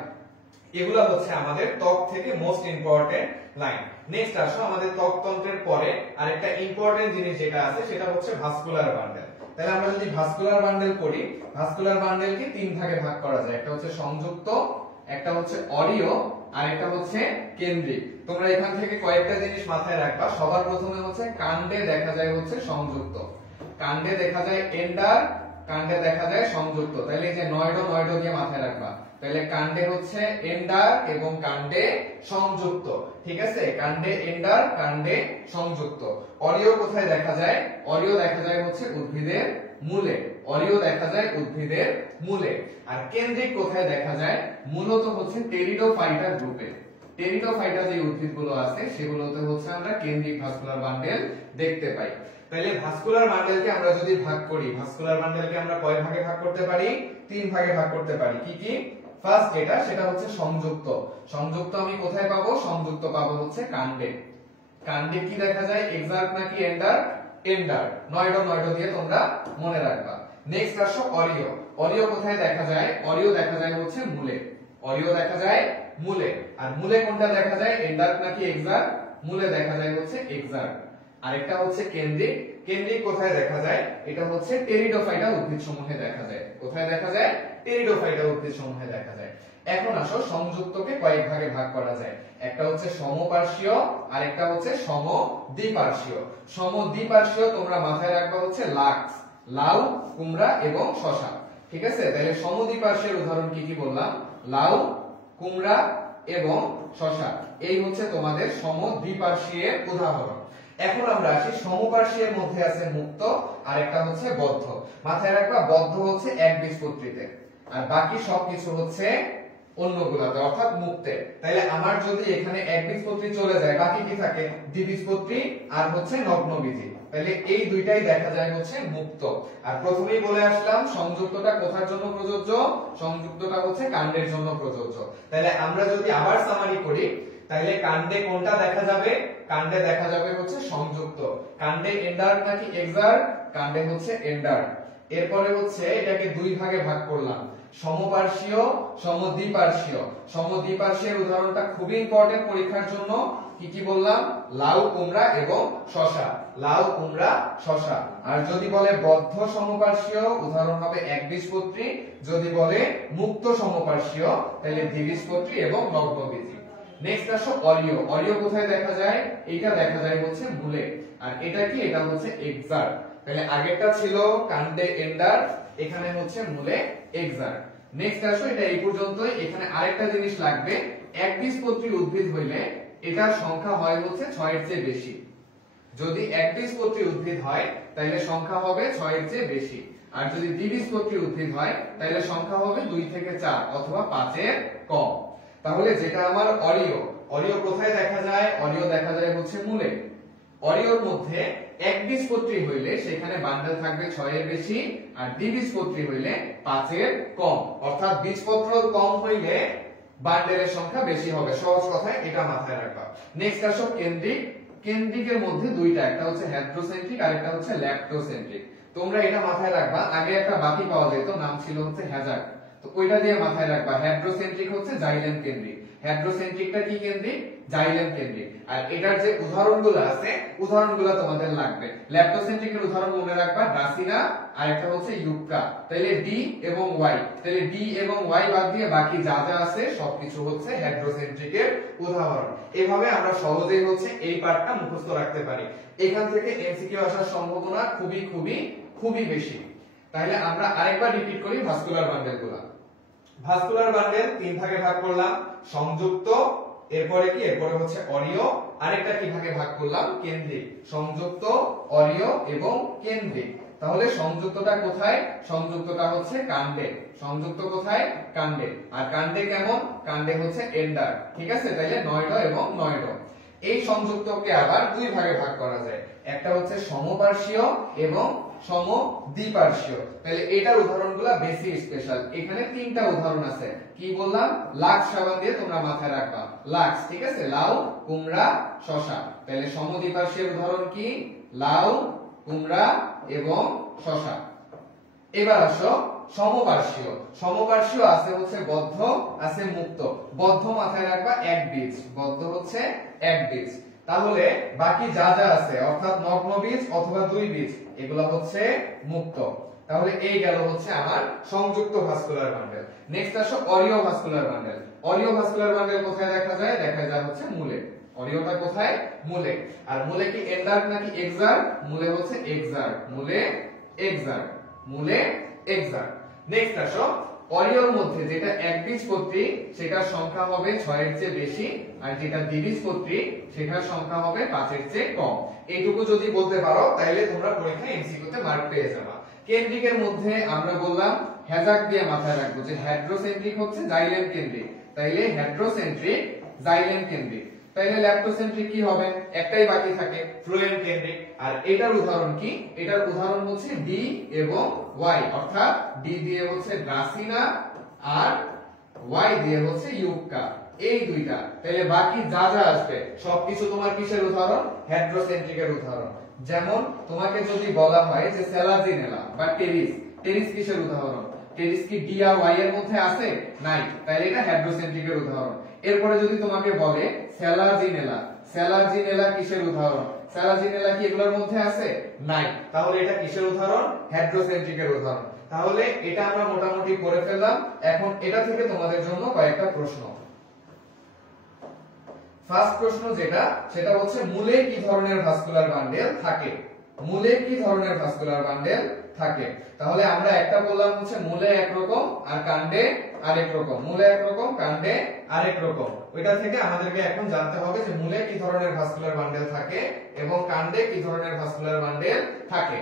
এগুলো হচ্ছে আমাদের ত্বক থেকে মোস্ট ইম্পর্টেন্ট লাইন। নেক্সট আসো আমাদের ত্বকতন্ত্রের পরে আরেকটা ইম্পর্টেন্ট জিনিস যেটা আছে সেটা হচ্ছে ভাস্কুলার বান্ডেল। তাহলে আমরা যদি ভাস্কুলার বান্ডেল করি, ভাস্কুলার বান্ডেলকে 3 ভাগে ভাগ করা যায়। একটা হচ্ছে সংযুক্ত, একটা হচ্ছে অরীয়, আর একটা হচ্ছে কেন্দ্রিক। তোমরা এখান থেকে কয়েকটা জিনিস মাথায় রাখবা। সবার প্রথমে হচ্ছে কাণ্ডে দেখা যায় হচ্ছে সংযুক্ত, কাণ্ডে দেখা যায় এন্ডার, কাণ্ডে দেখা যায় সংযুক্ত। তাহলে এই যে নয়ডো দিয়ে মাথায় রাখবা। তাহলে কাণ্ডে হচ্ছে এন্ডার এবং কাণ্ডে সংযুক্ত। ঠিক আছে, কাণ্ডে এন্ডার, কাণ্ডে সংযুক্ত। অরীয় কোথায় দেখা যায়? অরীয় দেখা যায় হচ্ছে উদ্ভিদের মূলে, অরীয় দেখা যায় উদ্ভিদের মূলে। আর কেন্দ্রিক কোথায় দেখা যায়? মূলত হচ্ছে টেরিডোফাইটা গ্রুপে। টেরিডোফাইটা যে উদ্ভিদগুলো আছে সেগুলোতে হচ্ছে আমরা কেন্দ্রিক ভাস্কুলার বান্ডেল দেখতে পাই। তাহলে ভাস্কুলার বান্ডেলকে আমরা যদি ভাগ করি, ভাস্কুলার বান্ডেলকে আমরা কয় ভাগে ভাগ করতে পারি? 3 ভাগে ভাগ করতে পারি। কি কি? ফার্স্ট যেটা সেটা হচ্ছে সংযুক্ত। সংযুক্ত আমি কোথায় পাবো? সংযুক্ত পাবো হচ্ছে কাণ্ডে। কাণ্ডে কি দেখা যায়? এক্সার্ক নাকি এন্ডার? এন্ডার। নয়ডো দিয়ে তোমরা মনে রাখবা। নেক্সট আসো অরীয়। অরীয় কোথায় দেখা যায়? অরীয় দেখা যায় হচ্ছে মূলে, অরীয় দেখা যায় মূলে। আর মূলে কোনটা দেখা যায়? এন্ডার নাকি এক্সার্ক? মূলে দেখা যায় হচ্ছে এক্সার্ক। আরেকটা হচ্ছে কেন্দ্রিক। কেন্দ্রিক কোথায় দেখা যায়? এটা হচ্ছে টেরিডোফাইটা উদ্ভিদ সমূহে দেখা যায়। কোথায় দেখা যায়? টেরিডোফাইটা উদ্ভিদ সমূহে দেখা যায়। এখন আসো সংযুক্তকে কয়েক ভাগে ভাগ করা যায়। একটা হচ্ছে সমপার্শ্বীয়, আর একটা হচ্ছে সমদ্বিপার্শ্বীয়। সমদ্বিপার্শ্বীয় তোমরা মাথায় রাখবা হচ্ছে লাক্স, লাউ, কুমড়া এবং শসা। ঠিক আছে, তাহলে সমদ্বিপার্শ্বীয়ের উদাহরণ কি কি বললাম? লাউ, কুমড়া এবং শসা। এই হচ্ছে তোমাদের সমদ্বিপার্শ্বীয়ের উদাহরণ। এখন আমরা আসি সমপার্শ্বীয়ের মধ্যে আছে মুক্ত, আর একটা হচ্ছে বদ্ধ। মাথায় রাখবা বদ্ধ হচ্ছে একবীজপত্রীতে, আর বাকি সবকিছু হচ্ছে অন্যগুলোতে, অর্থাৎ মুক্তে। তাহলে আমার যদি এখানে একবীজপত্রী চলে যায়, বাকি কি থাকে? দ্বিবীজপত্রী আর হচ্ছে নগ্নবীজী। তাহলে এই দুইটাই দেখা যায় হচ্ছে মুক্ত। আর প্রথমেই বলে আসলাম সংযুক্তটা কোথার জন্য প্রযোজ্য? সংযুক্তটা হচ্ছে কাণ্ডের জন্য প্রযোজ্য। তাহলে আমরা যদি আবার সামারি করি, তাহলে কাণ্ডে কোনটা দেখা যাবে? কাণ্ডে দেখা যাবে হচ্ছে সংযুক্ত। কাণ্ডে এন্ডার নাকি এক্সার্ক? কাণ্ডে হচ্ছে এন্ডার। এরপরে হচ্ছে এটাকে 2 ভাগে ভাগ করলাম, সমপার্শ্বীয়, সমদ্বিপার্শ্বীয়। সমদ্বিপার্শ্বীয়ের উদাহরণটা খুবই ইম্পর্টেন্ট পরীক্ষার জন্য। কি কি বললাম? লাউ, কুমড়া এবং শসা। লাউ, কুমড়া, শসা। আর যদি বলে বদ্ধ সমপার্শ্বীয়, উদাহরণ হবে একবীজপত্রী। যদি বলে মুক্ত সমপার্শ্বীয়, তাহলে দ্বিবীজপত্রী এবং নগ্নবীজী। নেক্সট আসো অরীয়। অরীয় কোথায় দেখা যায়? এটা দেখা যায় হচ্ছে মূলে। আর এটা কি? এটা হচ্ছে এক্সার্ক। তাহলে আগেরটা ছিল কাণ্ডে এন্ডার, এখানে হচ্ছে মূলে এক্সার্ক। নেক্সট আসো, এটা এই পর্যন্তই। এখানে আরেকটা জিনিস লাগবে, একবীজপত্রী উদ্ভিদ হইলে এটার সংখ্যা হয় হচ্ছে 6 এর চেয়ে বেশি। যদি একবীজপত্রী উদ্ভিদ হয় তাহলে সংখ্যা হবে 6 এর চেয়ে বেশি। আর যদি দ্বিবীজপত্রী উদ্ভিদ হয় তাহলে সংখ্যা হবে 2 থেকে 4 অথবা 5 এর কম। তাহলে যেটা আমার অরীয়, অরীয় কোথায় দেখা যায়? অরীয় দেখা যায় হচ্ছে মূলে। অরীয়র মধ্যে একবীজপত্রী হইলে সেখানে বান্ডেল থাকবে 6 এর বেশি, আর দ্বিবীজপত্রী হইলে 5 এর কম। অর্থাৎ বীজপত্র কম হইলে বান্ডেলের সংখ্যা বেশি হবে। সহজ কথায় এটা মাথায় রাখবা। নেক্সট আসো কেন্দ্রিক। কেন্দ্রিকের মধ্যে দুইটা, একটা হচ্ছে হেটেরোসেন্ট্রিক আর একটা হচ্ছে ল্যাপ্টোসেন্ট্রিক। তোমরা এটা মাথায় রাখবা, আগে একটা বাতি পাওয়া যেত, নাম ছিল হচ্ছে হ্যাজাক, তো ওইটা দিয়ে মাথায় রাখবা হেড্রোসেন্ট্রিক হচ্ছে জাইলেম কেন্দ্রিক, হেড্রোসেন্ট্রিকটা কি কেন্দ্রিক, জাইলেম কেন্দ্রিক। আর এটার যে উদাহরণগুলো আছে উদাহরণগুলো তোমাদের লাগবে। ল্যাপ্টোসেন্ট্রিকের উদাহরণ মনে রাখবা ড্রাসিনা, আর একটা হচ্ছে ইউক্কা। তাহলে ডি এবং ওয়াই, তাহলে ডি এবং ওয়াই বাদ দিয়ে বাকি যা যা আছে সবকিছু হচ্ছে হেড্রোসেন্ট্রিকের উদাহরণ। এভাবে আমরা সহজেই হচ্ছে এই পার্টটা মুখস্থ রাখতে পারি। এখান থেকে এমসিকিউ আসার সম্ভাবনা খুবই খুবই খুবই বেশি। তাহলে আমরা আরেকবার রিপিট করি ভাস্কুলার বান্ডেলগুলো। ভাস্কুলার বান্ডেল তিন ভাগে ভাগ করলাম, সংযুক্ত, এরপরে কি, এরপরে হচ্ছে অরীয়, আরেকটা কি ভাগে ভাগ করলাম, কেন্দ্রিক। সংযুক্ত, অরীয় এবং কেন্দ্রিক। তাহলে সংযুক্তটা কোথায়, সংযুক্তটা হচ্ছে কাণ্ডে, সংযুক্ত কোথায়, কাণ্ডে। আর কাণ্ডে কেমন, কাণ্ডে হচ্ছে এন্ডার, ঠিক আছে। তাইলে নয়ড এবং নয়ড। এই সংযুক্তকে আবার দুই ভাগে ভাগ করা যায়, একটা হচ্ছে সমপার্শ্বীয় এবং সমদ্বিপার্শ্বীয়। তাহলে এটার উদাহরণগুলো বেশি স্পেশাল। এখানে তিনটা উদাহরণ আছে, কি বললাম, লাক্স সাবান দিয়ে তোমরা মাথায় রাখবা, লাক্স, ঠিক আছে, লাউ, কুমড়া, শসা। তাহলে সমদ্বিপার্শ্বীয় উদাহরণ কি, লাউ, কুমড়া এবং শসা। এবার আসো সমপার্শ্বীয়। সমপার্শ্বীয় আছে হচ্ছে বদ্ধ, আছে মুক্ত। বদ্ধ মাথায় রাখবা এক বীজ, বদ্ধ হচ্ছে এক বীজ। তাহলে বাকি যা যা আছে অর্থাৎ নগ্ন বীজ অথবা দুই বীজ এগুলো হচ্ছে মুক্ত। তাহলে এই গেল হচ্ছে আমার সংযুক্ত ভাস্কুলার বান্ডেল। নেক্সট আসো অরীয় ভাস্কুলার বান্ডেল। অরীয় ভাস্কুলার বান্ডেল কোথায় দেখা যায়, দেখা যায় হচ্ছে মূলে। অরীয়টা কোথায়, মূলে। আর মূলে কি এন্ডার্ট নাকি এক্সার্ট, মূলে হচ্ছে এক্সার্ট, মূলে এক্সার্ট, মূলে এক্সার্ট। নেক্সট আসো অরীয়র মধ্যে যেটা একবীজপত্রী সেটার সংখ্যা হবে 6 এর চেয়ে বেশি, আর যেটা দ্বিবীজপত্রী সেটার সংখ্যা হবে 5 এর চেয়ে কম। এইটুকু যদি বলতে পারো তাহলে তোমরা পরীক্ষায় এমসিকিউ তে মার্ক পেয়ে যাবে। কেন্দ্রিকের মধ্যে আমরা বললাম হ্যাজাক দিয়ে মাথায় রাখবো যে হেড্রোসেন্ট্রিক হচ্ছে জাইলেম কেন্দ্রিক, তাইলে হেড্রোসেন্ট্রিক জাইলেম কেন্দ্রিক। তাইলে ল্যাপ্টোসেন্ট্রিক কি হবে, একটাই বাকি থাকে, ফ্লোয়েম কেন্দ্রিক। আর এটার উদাহরণ কি, এটার উদাহরণ হচ্ছে ডি এবং ওয়াই, অর্থাৎ ডি দিয়ে হচ্ছে ড্রাসিনা আর ওয়াই দিয়ে হচ্ছে ইউক্কা, এই দুইটা। তাহলে বাকি যা যা আসবে সবকিছু তোমার কিসের উদাহরণ, হেড্রোসেন্ট্রিকের উদাহরণ। যেমন তোমাকে যদি বলা হয় যে সেলাজিনেলা বা টেরিস, টেরিস কিসের উদাহরণ, টেরিস কি ডি আর ওয়াই এর মধ্যে আছে, নাই, তাহলে এটা হেড্রোসেন্ট্রিকের উদাহরণ। এরপরে যদি তোমাকে বলে সেলাজিনেলা, সেলাজিনেলা কিসের উদাহরণ, সেলাজিনেলা কি এগুলোর মধ্যে আছে, নাই, তাহলে এটা কিসের উদাহরণ, হেড্রোসেন্ট্রিকের উদাহরণ। তাহলে এটা আমরা মোটামুটি করে ফেললাম। এখন এটা থেকে তোমাদের জন্য কয়েকটা প্রশ্ন। ফার্স্ট প্রশ্ন যেটা, সেটা হচ্ছে মূলে কি ধরনের ভাস্কুলার বান্ডেল থাকে, মূলে কি ধরনের ভাস্কুলার বান্ডেল থাকে। তাহলে আমরা একটা বললাম হচ্ছে মূলে একরকম আর কাণ্ডে আরেক রকম, মূলে একরকম কাণ্ডে আরেক রকম। ওইটা থেকে আমাদেরকে এখন জানতে হবে যে মূলে কি ধরনের ভাস্কুলার বান্ডেল থাকে এবং কাণ্ডে কি ধরনের ভাস্কুলার বান্ডেল থাকে।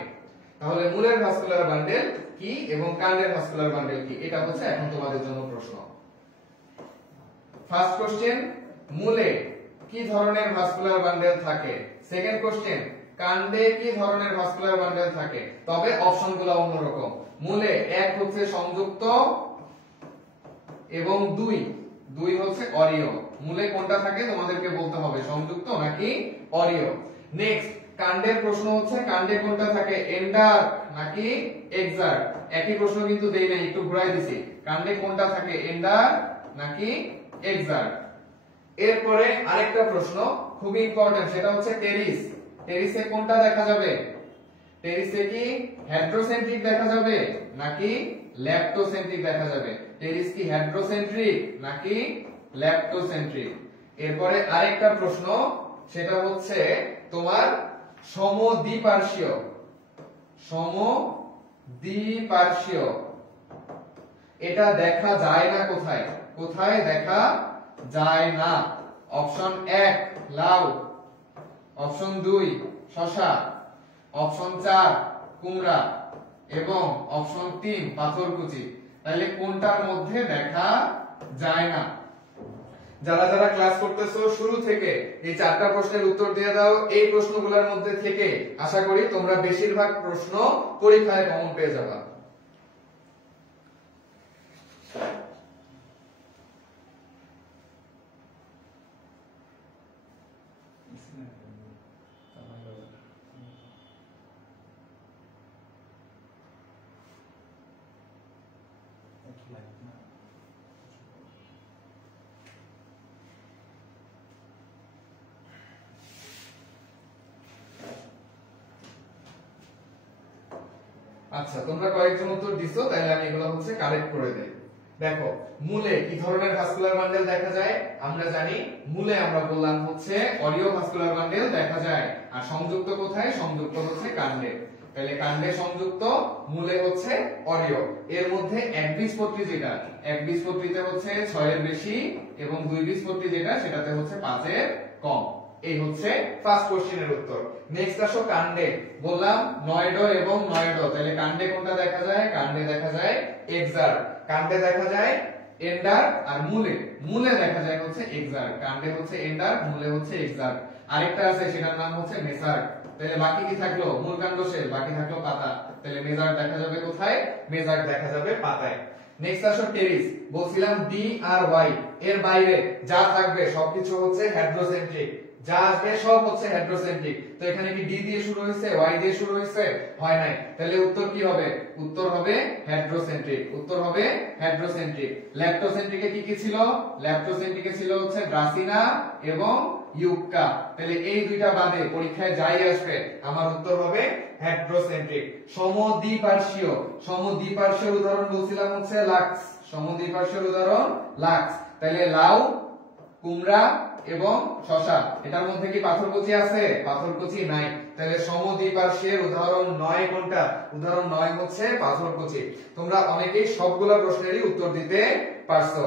তাহলে মূলের ভাস্কুলার বান্ডেল কি এবং কাণ্ডের ভাস্কুলার বান্ডেল কি, এটা হচ্ছে এখন তোমাদের জন্য প্রশ্ন। ফার্স্ট কোশ্চেন, মূলে কি ধরনের ভাস্কুলার বান্ডেল থাকে। সেকেন্ড কোশ্চেন, কাণ্ডে কি ধরনের ভাস্কুলার বান্ডেল থাকে। তবে অপশনগুলো অন্যরকম। মূলে এক হচ্ছে সংযুক্ত এবং দুই, দুই হচ্ছে অরীয়। মূলে কোনটা থাকে তোমাদেরকে বলতে হবে, সংযুক্ত নাকি অরীয়। নেক্সট কাণ্ডের প্রশ্ন হচ্ছে কাণ্ডে কোনটা থাকে, এন্ডার নাকি এক্সার্ট। একই প্রশ্ন কিন্তু দেই নাই, একটু ঘুরাই দিছি। কাণ্ডে কোনটা থাকে, এন্ডার নাকি এক্সার্ট। এরপরে আরেকটা প্রশ্ন খুবই ইম্পর্টেন্ট, সেটা হচ্ছে টেরিস। টেরিসে কোনটা দেখা যাবে, টেরিসে কি হেড্রোসেন্ট্রিক দেখা যাবে নাকি ল্যাপ্টোসেন্ট্রিক দেখা যাবে। টেরিস কি হেড্রোসেন্ট্রিক নাকি ল্যাপ্টোসেন্ট্রিক। এরপরে আরেকটা প্রশ্ন, সেটা হচ্ছে তোমার সমদ্বিপার্শ্বীয়, সমদ্বিপার্শ্বীয় এটা দেখা যায় না কোথায়, কোথায় দেখা যায় না। অপশন 1 লাউ, অপশন 2 শসা, অপশন 4 কুমড়া এবং অপশন 3 পাথরকুচি। তাহলে কোনটার মধ্যে দেখা যায় না। যারা যারা ক্লাস করতেছো শুরু থেকে এই চারটা প্রশ্নের উত্তর দিয়ে দাও। এই প্রশ্নগুলোর মধ্যে থেকে আশা করি তোমরা বেশিরভাগ প্রশ্ন পরীক্ষায় কমন পেয়ে যাবে। আচ্ছা, তোমরা কয়েকজন উত্তর দিছো, তাহলে আমি এগুলো হচ্ছে কারেক্ট করে দেই। দেখো, মূলে কি ধরনের ভাস্কুলার বান্ডেল দেখা যায়? আমরা জানি মূলে আমরা বললাম হচ্ছে অরিও ভাস্কুলার বান্ডেল দেখা যায়। আর সংযুক্ত কোথায়? সংযুক্ত হচ্ছে কাণ্ডে। তাহলে কাণ্ডে সংযুক্ত, মূলে হচ্ছে অরিও। এর মধ্যে একবীজপত্রী যেটা, একবীজপত্রীতে হচ্ছে 6 এর বেশি এবং দুইবীজপত্রী যেটা সেটাতে হচ্ছে 5 এর কম। এই হচ্ছে ফার্স্ট কোশ্চেনের উত্তর। নেক্সট আসো কাণ্ডে। বললাম নয়ডো এবং নয়ডো, তাহলে কাণ্ডে কোনটা দেখা যায়? কাণ্ডে দেখা যায় এক্সার, কাণ্ডে দেখা যায় এন্ডার, আর মূলে মূলে দেখা যায় হচ্ছে এক্সার। কাণ্ডে হচ্ছে এন্ডার, মূলে হচ্ছে এক্সার। আরেকটা আছে সেটার নাম হচ্ছে মেসার। তাহলে বাকি কি থাকলো? মূল কাণ্ড শেষ, বাকি থাকলো পাতা। তাহলে মেজার দেখা যাবে কোথায়? মেজার দেখা যাবে পাতায়। নেক্সট আসো টেরিস। বলছিলাম ডি আর ওয়াই এর বাইরে যা থাকবে সবকিছু হচ্ছে হেড্রোসেন্ট্রিক, যা আসবে সব হচ্ছে হেড্রোসেন্ট্রিক। তো এখানে কি ডি দিয়ে শুরু হয়েছে, ওয়াই দিয়ে শুরু হয়েছে? হয় নাই। তাহলে উত্তর কি হবে? উত্তর হবে হেড্রোসেন্ট্রিক। উত্তর হবে হেড্রোসেন্ট্রিক। ল্যাপ্টোসেন্ট্রিকে কি কি ছিল? ল্যাপ্টোসেন্ট্রিকে ছিল হচ্ছে গ্রাসিনা এবং ইউক্কা। তাহলে এই দুইটা বাদে পরীক্ষায় যাই আসবে আমার উত্তর হবে হেড্রোসেন্ট্রিক। সমদ্বিপার্শ্বীয়, সমদ্বিপার্শ্বীয় উদাহরণ বলছিলাম হচ্ছে লাক্স। সমদ্বিপার্শ্বীয় উদাহরণ লাক্স। তাহলে লাউ, কুমড়া এবং শসা, এটার মধ্যে কি পাথরকুচি আছে? পাথরকুচি নাই। তাহলে সমদ্বিপার্শ্বীর উদাহরণ 9 কোনটা? উদাহরণ 9 হচ্ছে পাথরকুচি। তোমরা অনেকেই সবগুলা প্রশ্নেরই উত্তর দিতে পারছো।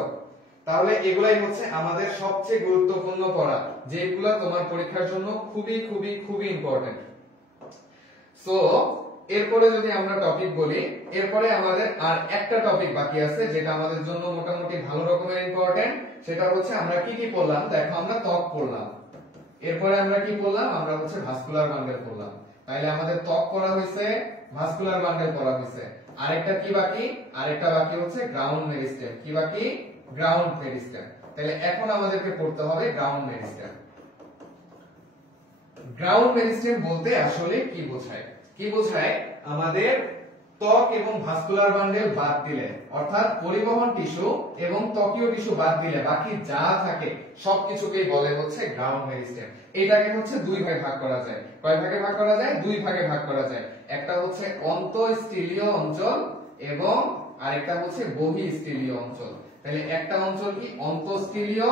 তাহলে এগুলাই হচ্ছে আমাদের সবচেয়ে গুরুত্বপূর্ণ পড়া, যেগুলো তোমার পরীক্ষার জন্য খুবই খুবই খুবই ইম্পর্টেন্ট। সো এরপরে যদি আমরা টপিক বলি, এরপরে আমাদের আর একটা টপিক বাকি আছে যেটা আমাদের জন্য মোটামুটি ভালো রকমের ইম্পর্টেন্ট। সেটা হচ্ছে আমরা কি কি পড়লাম? দেখো, আমরা ত্বক পড়লাম, এরপরে আমরা কি পড়লাম? আমরা হচ্ছে ভাস্কুলার বান্ডেল পড়লাম। তাহলে আমাদের ত্বক পড়া হয়েছে, ভাস্কুলার বান্ডেল পড়া হয়েছে। আরেকটা কি বাকি? আরেকটা বাকি হচ্ছে গ্রাউন্ড মেরিস্টেম। কি বাকি? Ground meristem. তাহলে এখন আমাদেরকে পড়তে হবে গ্রাউন্ড মেরিস্টেম। গ্রাউন্ড মেরিস্টেম বলতে আসলে কি বোঝায়? কি বোঝায়? আমাদের ত্বক এবং ভাস্কুলার বান্ডেল বাদ দিলে, অর্থাৎ পরিবহন টিস্যু এবং ত্বকীয় টিস্যু বাদ দিলে বাকি যা থাকে সবকিছুকেই বলে হচ্ছে গ্রাউন্ড মেরিস্টেম। এটাকে হচ্ছে দুই ভাগে ভাগ করা যায়। কয় ভাগে ভাগ করা যায়? দুই ভাগে ভাগ করা যায়। একটা হচ্ছে অন্তঃস্থলীয় অঞ্চল এবং আরেকটা হচ্ছে বহিঃস্থলীয় অঞ্চল। তাহলে একটা অঞ্চল কি অন্তঃস্থলীয়,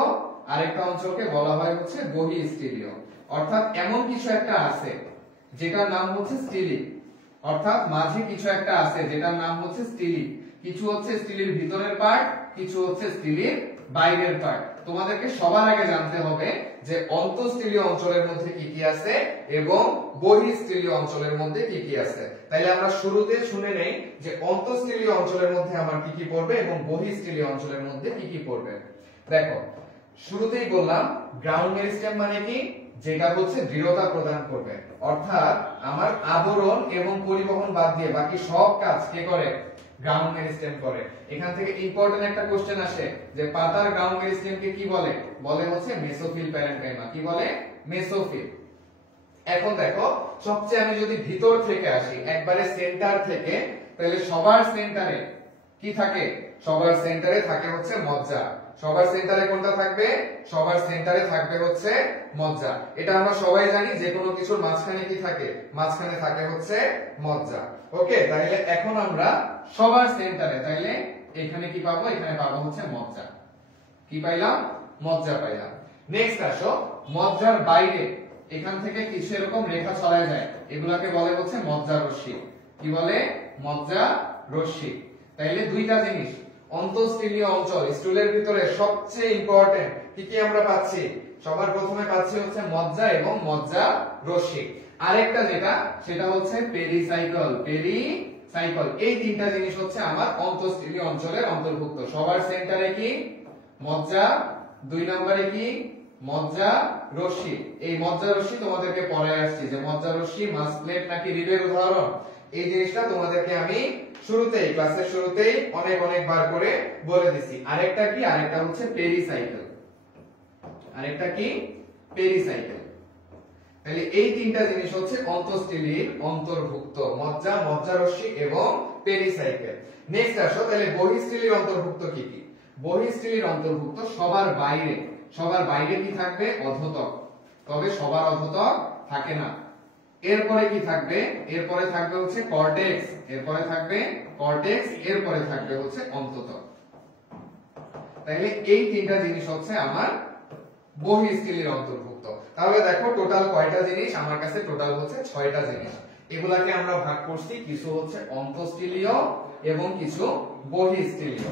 আরেকটা অঞ্চলকে বলা হয় হচ্ছে বহিঃস্থলীয়। অর্থাৎ এমন কিছু একটা আছে যেটার নাম হচ্ছে স্টিলি, অর্থাৎ মাঝে কিছু একটা আছে যেটার নাম হচ্ছে স্টিলি। কিছু হচ্ছে স্টিলির ভিতরের পার্ট, কিছু হচ্ছে স্টিলির বাইরের পার্ট। তোমাদেরকে সবার আগে জানতে হবে যে অন্তঃস্থলীয় অঞ্চলের মধ্যে কি কি আছে এবং বহিঃস্থলীয় অঞ্চলের মধ্যে কি কি আছে। তাইলে আমরা শুরুতে শুনে নেই যে অন্তঃস্থলীয় অঞ্চলের মধ্যে আমার কি কি পড়বে এবং বহিঃস্থলীয় অঞ্চলের মধ্যে কি কি পড়বে। দেখো, শুরুতেই বললাম গ্রাউন্ড মেরিস্টেম মানে কি? যেটা হচ্ছে দৃঢ়তা প্রদান করবে, অর্থাৎ আমার আবরণ এবং পরিবহন বাদ দিয়ে বাকি সব কাজ কে করে? গ্রাউন্ড মেরিস্টেম করে। এখান থেকে ইম্পর্টেন্ট একটা কোশ্চেন আসে যে পাতার গ্রাউন্ড মেরিস্টেমকে কি বলে? বলে হচ্ছে মেসোফিল প্যারেনকাইমা। কি বলে? মেসোফিল। এখন দেখো, সবচেয়ে আমি যদি ভিতর থেকে আসি, একবারে সেন্টার থেকে, তাহলে সবার সেন্টারে কি থাকে? সবার সেন্টারে থাকে হচ্ছে মজ্জা। সবার সেন্টারে কোনটা থাকবে? সবার সেন্টারে থাকবে হচ্ছে মজ্জা। এটা আমরা সবাই জানি, যে কোনো কিছুর মাঝখানে কি থাকে? মাঝখানে থাকে হচ্ছে মজ্জা। ওকে, তাহলে এখন আমরা সবার সেন্টারে, তাইলে এখানে কি পাবো? এখানে পাবো হচ্ছে মজ্জা। কি পাইলাম? মজ্জা পাইলাম। নেক্সট আসো, মজ্জার বাইরে এখান থেকে কিছু এরকম রেখা ছড়ায় যায়, এগুলাকে বলে হচ্ছে মজ্জা রশ্মি। কি বলে? মজ্জা রশ্মি। তাইলে দুইটা জিনিস, অন্তঃস্থলীয় অঞ্চল, স্টুলের ভিতরে সবচেয়ে ইম্পর্টেন্ট কি কি আমরা পাচ্ছি? সবার প্রথমে পাচ্ছি হচ্ছে মজ্জা এবং মজ্জা রশ্মি। আরেকটা যেটা, সেটা হচ্ছে পেরিসাইকেল। পেরিসাইকেল। এই তিনটা জিনিস হচ্ছে আমার অন্তঃস্থলীয় অঞ্চলের অন্তর্ভুক্ত। সবার সেন্টারে কি? মজ্জা। দুই নম্বরে কি? মজ্জা রশ্মি। এই মজ্জা রশ্মি তোমাদেরকে পড়ায় আসছি যে মজ্জা রশ্মি মাসপ্লেট নাকি রিবের উদাহরণ। এই জিনিসটা তোমাদেরকে আমি শুরুতেই, ক্লাসের শুরুতেই অনেক বার করে বলে দিছি। আরেকটা কি? আরেকটা হচ্ছে পেরিসাইকেল। আরেকটা কি? পেরিসাইকেল। তাহলে এই তিনটা জিনিস হচ্ছে অন্তঃস্থলীর অন্তর্ভুক্ত, মজ্জা, মজ্জা রশ্মি এবং পেরিসাইকেল। নেক্সট আসো, তাহলে বহিঃস্থলীর অন্তর্ভুক্ত কি কি? বহিঃস্থলীর অন্তর্ভুক্ত সবার বাইরে, সবার বাইরে কি থাকবে? অধোতক। তবে সবার অধোতক থাকে না। এরপরে কি থাকবে, এরপরে থাকবে হচ্ছে কর্টেক্স, এরপরে থাকবে কর্টেক্স, এরপরে থাকবে হচ্ছে অন্ততক। তাহলে এই তিনটা জিনিস হচ্ছে আমার বহিঃস্থলীর অন্তর্ভুক্ত। তাহলে দেখো টোটাল কয়টা জিনিস আমার কাছে, টোটাল হচ্ছে 6টা জিনিস। এগুলাকে আমরা ভাগ করছি, কিছু হচ্ছে অন্তঃস্থলীয় এবং কিছু বহিঃস্থলীয়।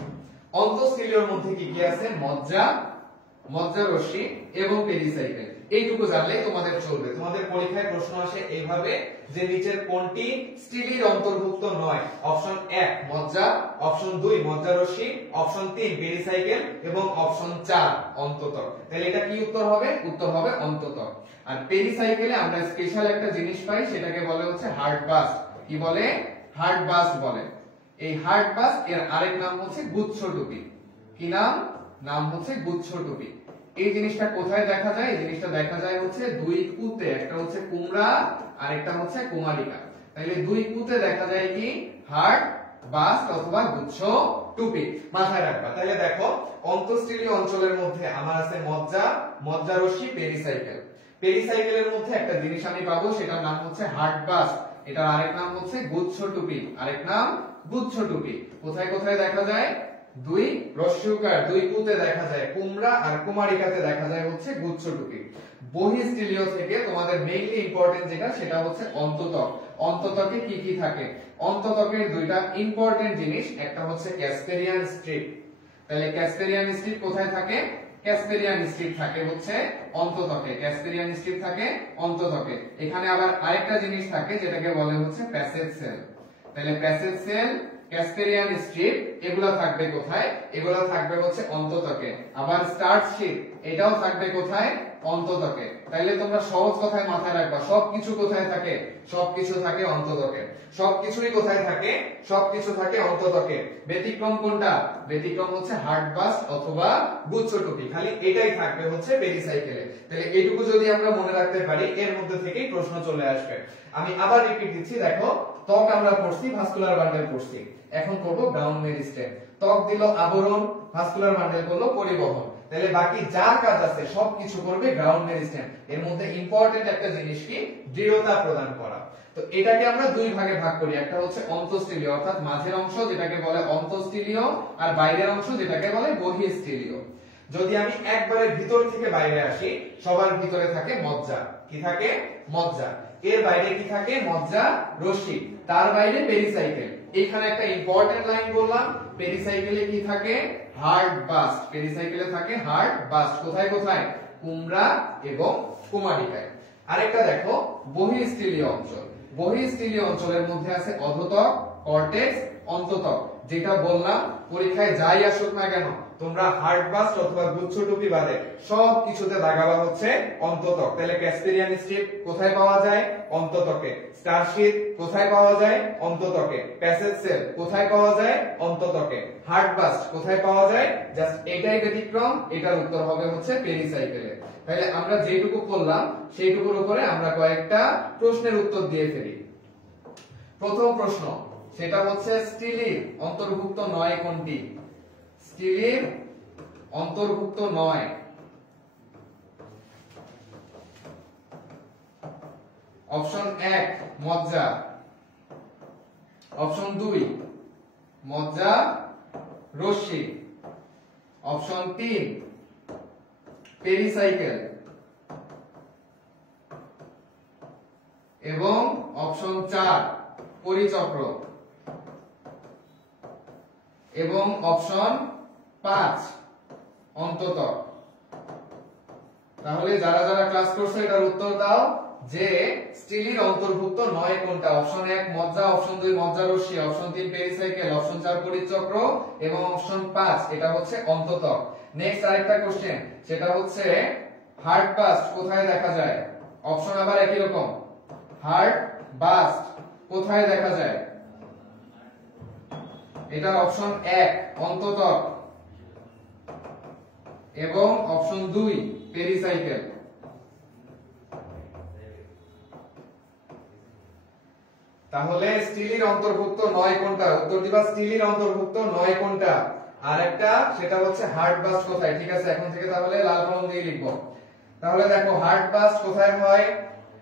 অন্তঃস্থলীয়র মধ্যে কি কি আছে, মজ্জা, মজ্জারশ্মি এবং পেরিসাইকেল। এইটুকু জানলেই তোমাদের চলবে। তোমাদের পরীক্ষায় প্রশ্ন আসে এইভাবে যে নিচের কোনটি স্টিলির অন্তর্ভুক্ত নয়। অপশন 1 মজ্জা, অপশন 2 মজ্জারশ্মি, অপশন 3 পেরিসাইকেল এবং অপশন 4 অন্ততক। তাহলে এটা কি উত্তর হবে, উত্তর হবে অন্ততক। আর পেরিসাইকেলে আমরা স্পেশাল একটা জিনিস পাই, সেটাকে বলে হচ্ছে হার্ড বাস্ট। কি বলে, হার্ড বাস্ট বলে। এই হার্ড বাস্ট এর আরেক নাম হচ্ছে গুচ্ছ টুপি। কি নাম, নাম হচ্ছে গুচ্ছ টুপি। এই জিনিসটা কোথায় দেখা যায়, এই জিনিসটা দেখা যায় হচ্ছে দুই কুতে, একটা হচ্ছে কুমড়া আর একটা হচ্ছে কুমারিকা। তাহলে দুই কুতে দেখা যায় কি হার্ড বাস্ট অথবা গুচ্ছ টুপি, মাথায় রাখবা। তাহলে দেখো অন্তঃস্থলীয় অঞ্চলের মধ্যে আমার আছে মজ্জা, মজ্জারশ্মি, পেরিসাইকেল। পেরিসাইকেলের মধ্যে একটা জিনিস আমি পাবো, সেটার নাম হচ্ছে হার্ড বাস্ট, এটার আরেক নাম হচ্ছে গুচ্ছ টুপি, আরেক নাম গুচ্ছ টুপি। কোথায় কোথায় দেখা যায়, দুই রস্যকার দুই কুতে দেখা যায় কুমড়া আর কুমারিকাতে দেখা যায় হচ্ছে গুচ্ছ টুপি। বহিঃস্থলীয় থেকে তোমাদের মেইনলি ইম্পর্টেন্ট যেটা, সেটা হচ্ছে অন্ততক। অন্ততকে কি কি থাকে, অন্ততকের দুইটা ইম্পর্টেন্ট জিনিস, একটা হচ্ছে ক্যাসপেরিয়ান স্ট্রিপ। তাহলে ক্যাসপেরিয়ান স্ট্রিপ কোথায় থাকে, ক্যাসপেরিয়ান স্ট্রিপ থাকে হচ্ছে অন্ততকে, ক্যাসপেরিয়ান স্ট্রিপ থাকে অন্ততকে। এখানে আবার আরেকটা জিনিস থাকে যেটাকে বলে হচ্ছে প্যাসেজ সেল। তাহলে প্যাসেজ সেল, ক্যাসপেরিয়ান স্ট্রিপ এগুলা থাকবে কোথায়, এগুলা থাকবে হচ্ছে অন্ততকে। আবার স্টার্ট শিট এটাও থাকবে কোথায়, অন্ততকে। তাইলে তোমরা সহজ কথায় মাথায় রাখবা, সবকিছু কোথায় থাকে, সবকিছু থাকে অন্ততকে। সবকিছুই কোথায় থাকে, সবকিছু থাকে অন্ততকে। ব্যতিক্রম কোনটা, ব্যতিক্রম হচ্ছে হার্ড বাস্ট অথবা গুচ্ছ টুপি, খালি এটাই থাকবে হচ্ছে পেরিসাইকেলে। তাহলে এইটুকু যদি আমরা মনে রাখতে পারি, এর মধ্যে থেকেই প্রশ্ন চলে আসবে। আমি আবার রিপিট দিচ্ছি, দেখো ত্বক আমরা পড়ছি, ভাস্কুলার বান্ডেল পড়ছি, এখন করব গ্রাউন্ড মেরিস্টেম। ত্বক দিল আবরণ, ভাস্কুলার বান্ডেল করলো পরিবহন। তাহলে বাকি যা কাজ আছে সবকিছু করবে গ্রাউন্ড মেরিস্টেম। এর মধ্যে ইম্পর্টেন্ট একটা জিনিস কি, দৃঢ়তা প্রদান করা। তো এটাকে আমরা দুই ভাগে ভাগ করি, একটা হচ্ছে অন্তঃস্থলীয় অর্থাৎ মাঝের অংশ যেটাকে বলে অন্তঃস্থলীয়, আর বাইরের অংশ যেটাকে বলে বহিঃস্থলীয়। যদি আমি একবারে ভিতর থেকে বাইরে আসি, সবার ভিতরে থাকে মজ্জা। কি থাকে, মজ্জা। এর বাইরে কি থাকে, মজ্জা রশ্মি, তার বাইরে পেরিসাইকেল। এখানে একটা ইম্পর্টেন্ট লাইন বললাম, পেরিসাইকেলে কি থাকে, হার্ড বাস্ট। পেরিসাইকেলে থাকে হার্ড বাস্ট, কোথায় কোথায়, কুমড়া এবং কুমারিকায়। আরেকটা দেখো বহিঃস্থলীয় অঞ্চল। বহিঃস্থলীয় অঞ্চলের মধ্যে আছে অধোতক, কর্টেক্স, অন্ততক। যেটা বললাম পরীক্ষায় যাই আসুক না কেন, তোমরা হার্ড বাস্ট অথবা গুচ্ছ টুপি বাদে সব কিছুতে লাগাবা হচ্ছে অন্ততক। তাহলে ক্যাসপেরিয়ান স্ট্রিপ কোথায় পাওয়া যায়, অন্ততকে। স্টার শিট কোথায় পাওয়া যায়, অন্ততকে। প্যাসেজ সেল কোথায় পাওয়া যায়, অন্ততকে। হার্ড বাস্ট কোথায় পাওয়া যায়, জাস্ট এটাই ব্যতিক্রম, এটার উত্তর হবে হচ্ছে পেরিসাইকেলে। তাহলে আমরা যেটুকু করলাম সেইটুকুর উপরে আমরা কয়েকটা প্রশ্নের উত্তর দিয়ে ফেলি। প্রথম প্রশ্ন, সেটা হচ্ছে স্টিলির অন্তর্ভুক্ত নয় কোনটি, স্টিলির অন্তর্ভুক্ত নয়। অপশন 1 মজ্জা, অপশন 2 মজ্জা রশ্মি, অপশন 3 পেরিসাইকেল এবং অপশন 4 পরিচক্র এবং অপশন 5 অন্ততক। তাহলে যারা যারা ক্লাস করছো এটার উত্তর দাও যে স্টিলির অন্তর্ভুক্ত নয় কোনটা। অপশন 1 মজ্জা, অপশন 2 মজ্জা রশ্মি, অপশন 3 পেরিসাইকেল, অপশন 4 পরিচক্র এবং অপশন 5 এটা হচ্ছে অন্ততক। নেক্সট আরেকটা কোশ্চেন, সেটা হচ্ছে হার্ড বাস্ট কোথায় দেখা যায়। অপশন আবার একই রকম, হার্ড বাস্ট কোথায় দেখা যায়, এটা অপশন 1 অন্ততক এবং অপশন 2 পেরিসাইকেল। তাহলে স্টিলির অন্তর্ভুক্ত নয় কোনটা, উত্তর দিবা স্টিলির অন্তর্ভুক্ত নয় কোনটা। আর একটা সেটা হচ্ছে হার্ড বাস্ট কোথায়। ঠিক আছে, এখন থেকে তাহলে লাল কলম দিয়ে লিখবো। তাহলে দেখো হার্ড বাস্ট কোথায় হয়,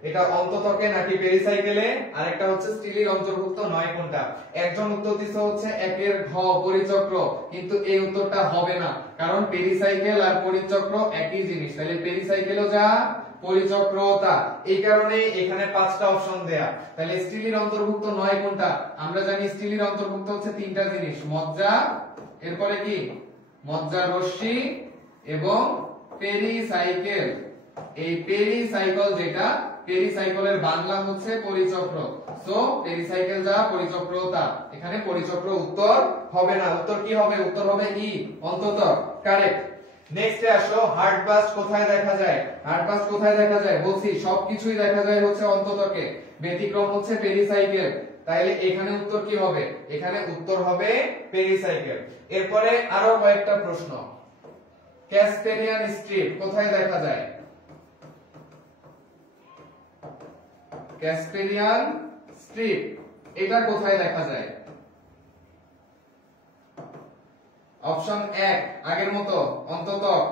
এটা অন্ততকে নাকি পেরিসাইকেলে, আরেকটা হচ্ছে স্টিলের অন্তর্ভুক্ত নয় কোনটা। একজন উত্তর দিচ্ছে হচ্ছে একের ঘ পরিচক্র, কিন্তু এই উত্তরটা হবে না, কারণ পেরিসাইকেল আর পরিচক্র একই জিনিস। তাহলে পেরিসাইকেলও যা, পরিচক্রও তা, এই কারণে এখানে 5টা অপশন দেয়া। তাহলে স্টিলের অন্তর্ভুক্ত নয় কোনটা? আমরা জানি স্টিলের অন্তর্ভুক্ত হচ্ছে 3টা জিনিস, মজ্জা, এরপরে কি মজ্জা রশ্মি এবং পেরিসাইকেল। এই পেরিসাইকেল যেটা, পেরিসাইকেলের বাংলা হচ্ছে পরিচক্র। সো পেরিসাইকেল যা, পরিচক্র তা, এখানে পরিচক্র উত্তর হবে না। উত্তর কি হবে? উত্তর হবে ই, অন্ততক। কারেক্ট। নেক্সটে আসো, হার্ড বাস্ট কোথায় দেখা যায়? হার্ড বাস্ট কোথায় দেখা যায়? বলছি সবকিছুই দেখা যায় হচ্ছে অন্ততকে, ব্যতিক্রম হচ্ছে পেরিসাইকেল। তাইলে এখানে উত্তর কি হবে? এখানে উত্তর হবে পেরিসাইকেল। এরপরে আরো কয়েকটা প্রশ্ন। ক্যাসপেরিয়ান স্ট্রিপ কোথায় দেখা যায়? ক্যাসপেরিয়ান স্ট্রিপ এটা কোথায় দেখা যায়? অপশন 1 আগের মতো অন্ততক,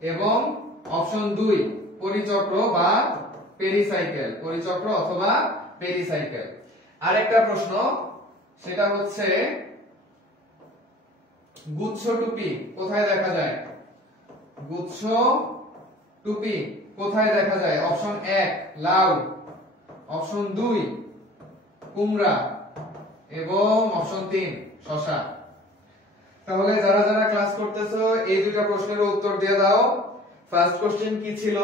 এবং অপশন 2 পরিচক্র বা পেরিসাইকেল, পরিচক্র অথবা পেরিসাইকেল। আরেকটা প্রশ্ন, সেটা হচ্ছে গুচ্ছ টুপি কোথায় দেখা যায়? গুচ্ছ টুপি কোথায় দেখা যায়? অপশন 1 লাউ, অপশন 2 কুমড়া এবং অপশন 3 শসা। তাহলে যারা যারা ক্লাস করতেছো এই দুটো প্রশ্নের উত্তর দিয়ে দাও। ফার্স্ট কোশ্চেন কি ছিল?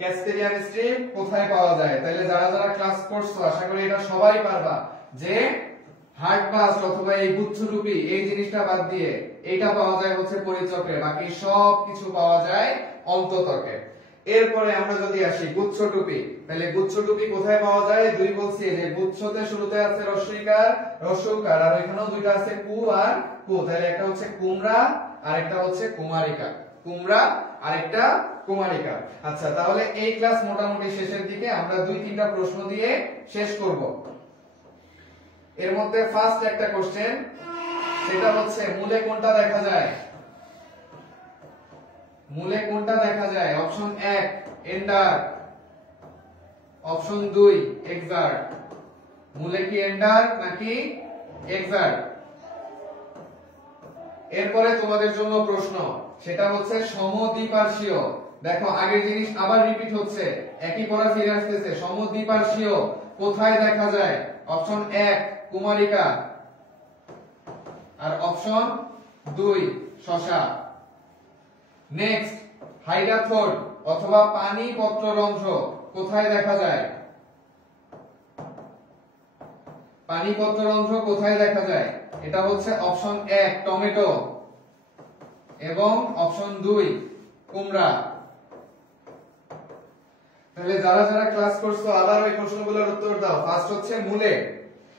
ক্যাসপেরিয়ান স্ট্রিপ কোথায় পাওয়া যায়? তাহলে যারা যারা ক্লাস করছো আশা করি এটা সবাই পারবা যে হার্ড বাস্ট অথবা এই গুচ্ছ টুপি এই জিনিসটা বাদ দিয়ে এটা পাওয়া যায় হচ্ছে পরিচক্রে, বাকি সব কিছু পাওয়া যায় অন্ততকে। এরপরে আমরা যদি আসি গুচ্ছ টুপি, তাহলে গুচ্ছ টুপি কোথায় পাওয়া যায়? দুই বলছি যে গুচ্ছতে শুরুতে আছে রস্বইকার, রস্যকার, আর এখানেও দুইটা আছে কু আর কু। তাহলে একটা হচ্ছে কুমড়া আর একটা হচ্ছে কুমারিকা, কুমড়া আর একটা কুমারিকা। আচ্ছা, তাহলে এই ক্লাস মোটামুটি শেষের দিকে, আমরা 2-3টা প্রশ্ন দিয়ে শেষ করব। এর মধ্যে ফার্স্ট একটা কোশ্চেন, সেটা হচ্ছে মূলে কোনটা দেখা যায়? মূলে কোনটা দেখা যায়? Option 1 endure, option 2 excerpt. মূলে কি এন্ডার নাকি এক্সার্ট? এরপরে তোমাদের জন্য প্রশ্ন, সেটা হচ্ছে সমদ্বিপার্শ্বীয়। দেখো আগের জিনিস আবার রিপিট হচ্ছে, একই পড়া ফিরে আসতেছে। সমদ্বিপার্শ্বীয় কোথায় দেখা যায়? অপশন 1 কুমারিকা আর অপশন 2 শসা। নেক্সট, হাইড্রাথোড অথবা পানি পত্ররন্ধ্র কোথায় দেখা যায়? পানি পত্ররন্ধ্র কোথায় দেখা যায়? এটা হচ্ছে অপশন 1 টমেটো এবং অপশন 2 কুমড়া। তাহলে যারা যারা ক্লাস করছো আবার ওই প্রশ্নগুলোর উত্তর দাও। ফার্স্ট হচ্ছে মূলে।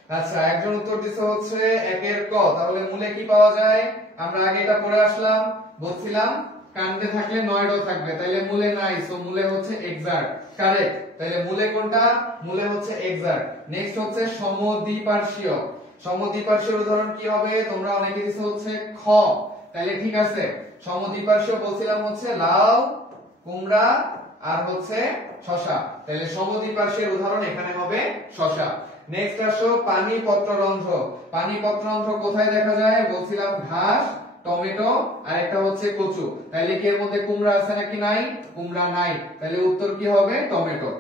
আচ্ছা, একজন উত্তর দিছে হচ্ছে একের ক। তাহলে মূলে কি পাওয়া যায়? আমরা আগে এটা পড়ে আসলাম, বলছিলাম কাণ্ডে থাকলে নয়ড থাকবে, তাইলে মূলে নাই, সো মূলে হচ্ছে এক্সাক্ট। কারেক্ট। তাইলে মূলে কোনটা? মূলে হচ্ছে এক্সাক্ট। নেক্সট হচ্ছে সমদ্বিপার্শ্বীয়। সমদ্বিপার্শ্বীয় উদাহরণ কি হবে? তোমরা অনেকে দিছো হচ্ছে খ, তাইলে ঠিক আছে। সমদ্বিপার্শ্বীয় বলছিলাম হচ্ছে লাউ, কুমড়া আর হচ্ছে শসা। তাহলে সমদ্বিপার্শ্বীয় উদাহরণ এখানে হবে শসা। নেক্সট আসো পানি পত্ররন্ধ্র। পানি পত্ররন্ধ্র কোথায় দেখা যায়? বলছিলাম ঘাস, টমেটো আর একটা হচ্ছে কচু। তাহলে কি এর মধ্যে কুমড়া আছে নাকি নাই? কুমড়া নাই, তাহলে উত্তর কি হবে? টমেটো।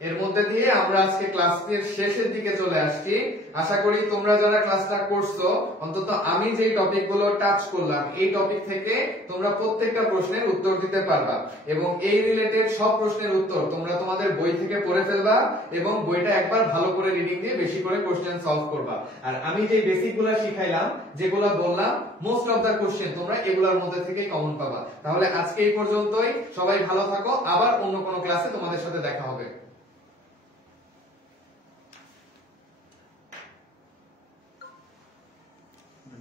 এর মধ্যে দিয়ে আমরা আজকে ক্লাসের শেষের দিকে চলে আসছি। আশা করি তোমরা যারা ক্লাসটা করছো, অন্তত আমি যে টপিকগুলো টাচ করলাম এই টপিক থেকে তোমরা প্রত্যেকটা প্রশ্নের উত্তর দিতে পারবা, এবং এই রিলেটেড সব প্রশ্নের উত্তর তোমরা তোমাদের বই থেকে পড়ে ফেলবা এবং বইটা একবার ভালো করে রিডিং দিয়ে বেশি করে কোশ্চেন সলভ করবা। আর আমি যে বেসিকগুলো শিখাইলাম, যেগুলো বললাম, মোস্ট অফ দা কোশ্চেন তোমরা এগুলোর মধ্যে থেকে কমন পাবা। তাহলে আজকে এই পর্যন্তই, সবাই ভালো থাকো, আবার অন্য কোনো ক্লাসে তোমাদের সাথে দেখা হবে।